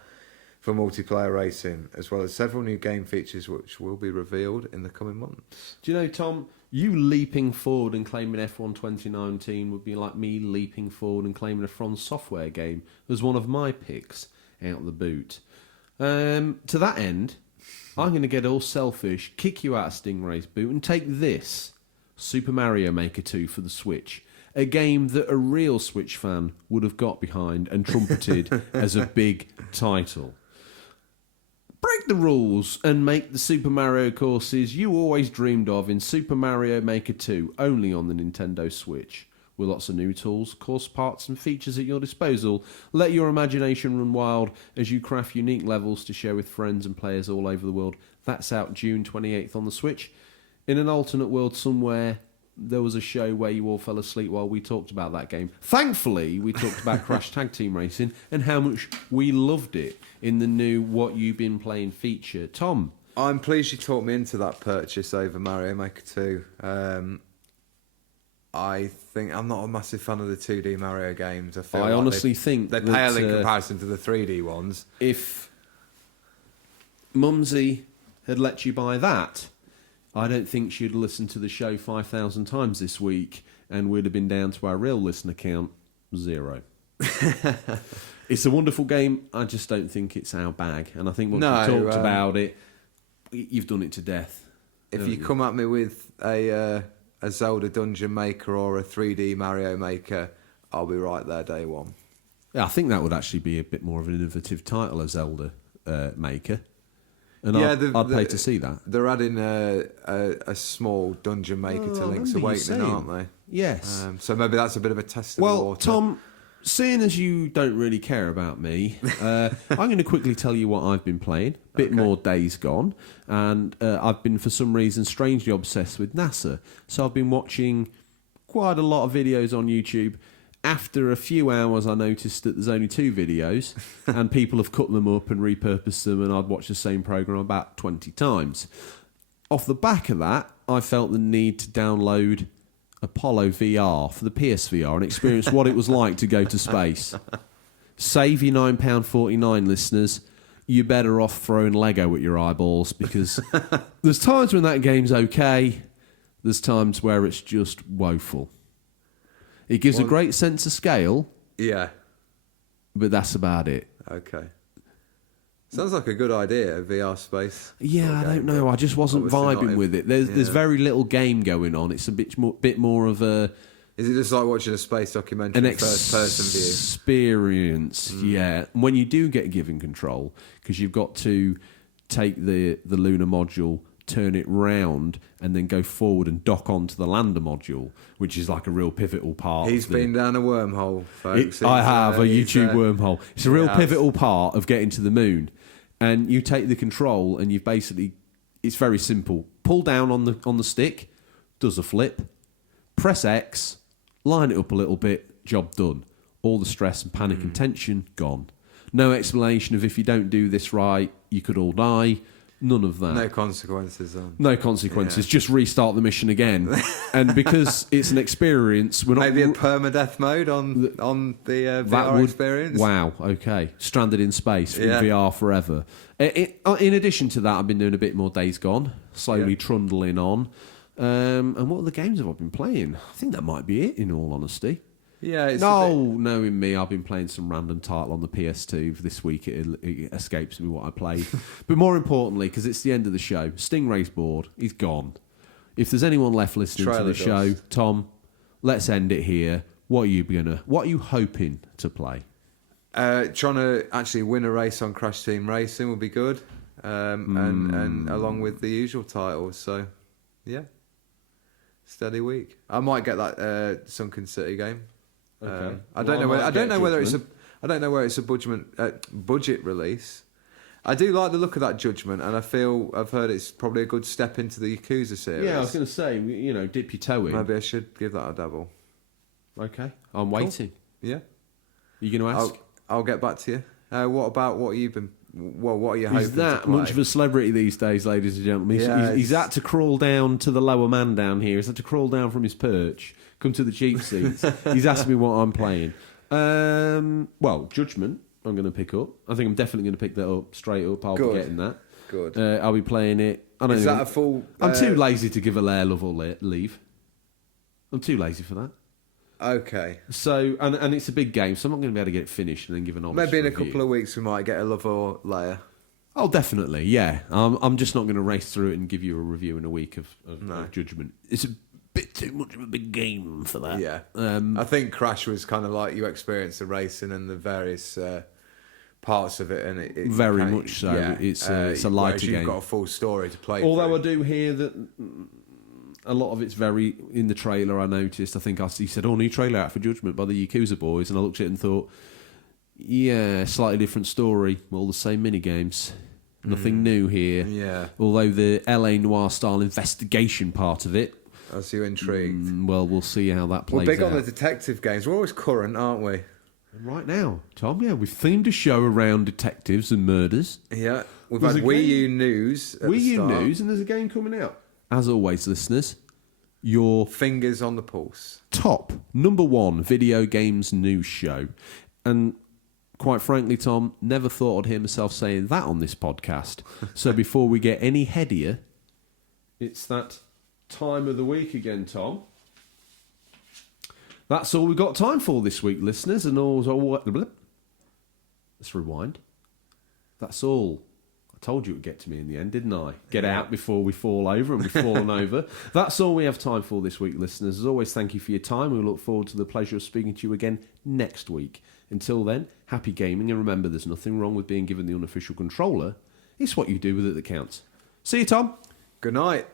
for multiplayer racing, as well as several new game features which will be revealed in the coming months. Do you know, Tom, you leaping forward and claiming F1 2019 would be like me leaping forward and claiming a From Software game as one of my picks out the boot. To that end, I'm going to get all selfish, kick you out of Stingray's boot and take this, Super Mario Maker 2 for the Switch. A game that a real Switch fan would have got behind and trumpeted as a big title. Break the rules and make the Super Mario courses you always dreamed of in Super Mario Maker 2, only on the Nintendo Switch. With lots of new tools, course parts and features at your disposal, let your imagination run wild as you craft unique levels to share with friends and players all over the world. That's out June 28th on the Switch. In an alternate world somewhere, there was a show where you all fell asleep while we talked about that game. Thankfully, we talked about Crash Tag Team Racing and how much we loved it in the new What You've Been Playing feature. Tom? I'm pleased you talked me into that purchase over Mario Maker 2. I think I'm not a massive fan of the 2D Mario games. I honestly think they pale in comparison to the 3D ones. If Mumsy had let you buy that, I don't think she'd listened to the show 5,000 times this week, and we'd have been down to our real listener count 0. It's a wonderful game. I just don't think it's our bag, and I think once we talked about it, you've done it to death. If you come at me with a Zelda Dungeon Maker or a 3D Mario Maker, I'll be right there day one. Yeah, I think that would actually be a bit more of an innovative title, a Zelda Maker. And yeah, I'd pay to see that. They're adding a small Dungeon Maker to Link's Awakening, aren't they? Yes. So maybe that's a bit of a test of the water. Well, Tom, seeing as you don't really care about me, I'm going to quickly tell you what I've been playing. Bit more Days Gone. And I've been, for some reason, strangely obsessed with NASA. So I've been watching quite a lot of videos on YouTube. After a few hours, I noticed that there's only 2 videos, and people have cut them up and repurposed them, and I'd watched the same program about 20 times. Off the back of that, I felt the need to download Apollo VR for the PSVR and experience what it was like to go to space. Save your £9.49, listeners. You're better off throwing Lego at your eyeballs, because there's times when that game's okay, there's times where it's just woeful. It gives a great sense of scale. Yeah. But that's about it. Okay. Sounds like a good idea, VR space. Yeah, I don't know. I just wasn't vibing with it. There's very little game going on. It's a bit more of a... Is it just like watching a space documentary in first-person view? Experience, yeah. When you do get given control, because you've got to take the lunar module, turn it round, and then go forward and dock onto the lander module, which is like a real pivotal part. He's been down a wormhole, folks. I have a YouTube wormhole. It's a real pivotal part of getting to the moon. And you take the control, and you've basically... It's very simple. Pull down on the stick, does a flip, press X, line it up a little bit, job done. All the stress and panic and tension, gone. No explanation of if you don't do this right, you could all die. None of that. No consequences. No consequences. Yeah. Just restart the mission again. And because it's an experience, we're not... Maybe a permadeath mode on the VR experience? Wow, okay. Stranded in space from VR forever. In addition to that, I've been doing a bit more Days Gone, slowly trundling on. And what other games have I been playing? I think that might be it, in all honesty. Yeah, knowing me, I've been playing some random title on the PS2 for this week. It escapes me what I played. But more importantly, because it's the end of the show, Stingray's bored. He's gone. If there's anyone left listening to the show, Tom, let's end it here. What are you hoping to play? Trying to actually win a race on Crash Team Racing would be good, and along with the usual titles. So, yeah, steady week. I might get that Sunken City game. Okay. I don't know whether it's a budget release. I do like the look of that Judgment, and I've heard it's probably a good step into the Yakuza series. Yeah, I was going to say, dip your toe in. Maybe I should give that a dabble. Okay, I'm waiting. Yeah. Are you going to ask? I'll get back to you. What about what you've been? What are you hoping to play? He's that much of a celebrity these days, ladies and gentlemen. He's had to crawl down to the lower man down here. He's had to crawl down from his perch, come to the cheap seats. He's asked me what I'm playing. Well, Judgment, I'm going to pick up. I think I'm definitely going to pick that up straight up. I'll be getting that. Good. I'll be playing it. Is that a full... I'm too lazy to give a layer love or leave. I'm too lazy for that. Okay. So, and it's a big game, so I'm not going to be able to get it finished and then give an honest Maybe in review. a couple of weeks we might get a love or layer. Oh, definitely, yeah. I'm just not going to race through it and give you a review in a week of Judgment. It's a bit too much of a big game for that. Yeah. I think Crash was kind of like you experienced the racing and the various parts of it, and it Very much so. It's a lighter game. You've got a full story to play. Although through. I do hear that a lot of it's very in the trailer. I noticed. I think he said, "Oh, new trailer out for Judgment by the Yakuza boys," and I looked at it and thought, "Yeah, slightly different story, all the same mini games." Nothing new here. Yeah. Although the LA Noir style investigation part of it. As you're intrigued. Well, we'll see how that plays out. We're big on the detective games. We're always current, aren't we? Right now, Tom, we've themed a show around detectives and murders. Yeah. We've had Wii U news. Wii U news, and there's a game coming out. As always, listeners, your fingers on the pulse. Top number one video games news show. And quite frankly, Tom, never thought I'd hear myself saying that on this podcast. So before we get any headier, it's that time of the week again, Tom. That's all we've got time for this week, listeners. And let's rewind. That's all. I told you it would get to me in the end, didn't I? Get out before we fall over, and we've fallen over. That's all we have time for this week, listeners. As always, thank you for your time. We look forward to the pleasure of speaking to you again next week. Until then, happy gaming, and remember, there's nothing wrong with being given the unofficial controller. It's what you do with it that counts. See you, Tom. Good night.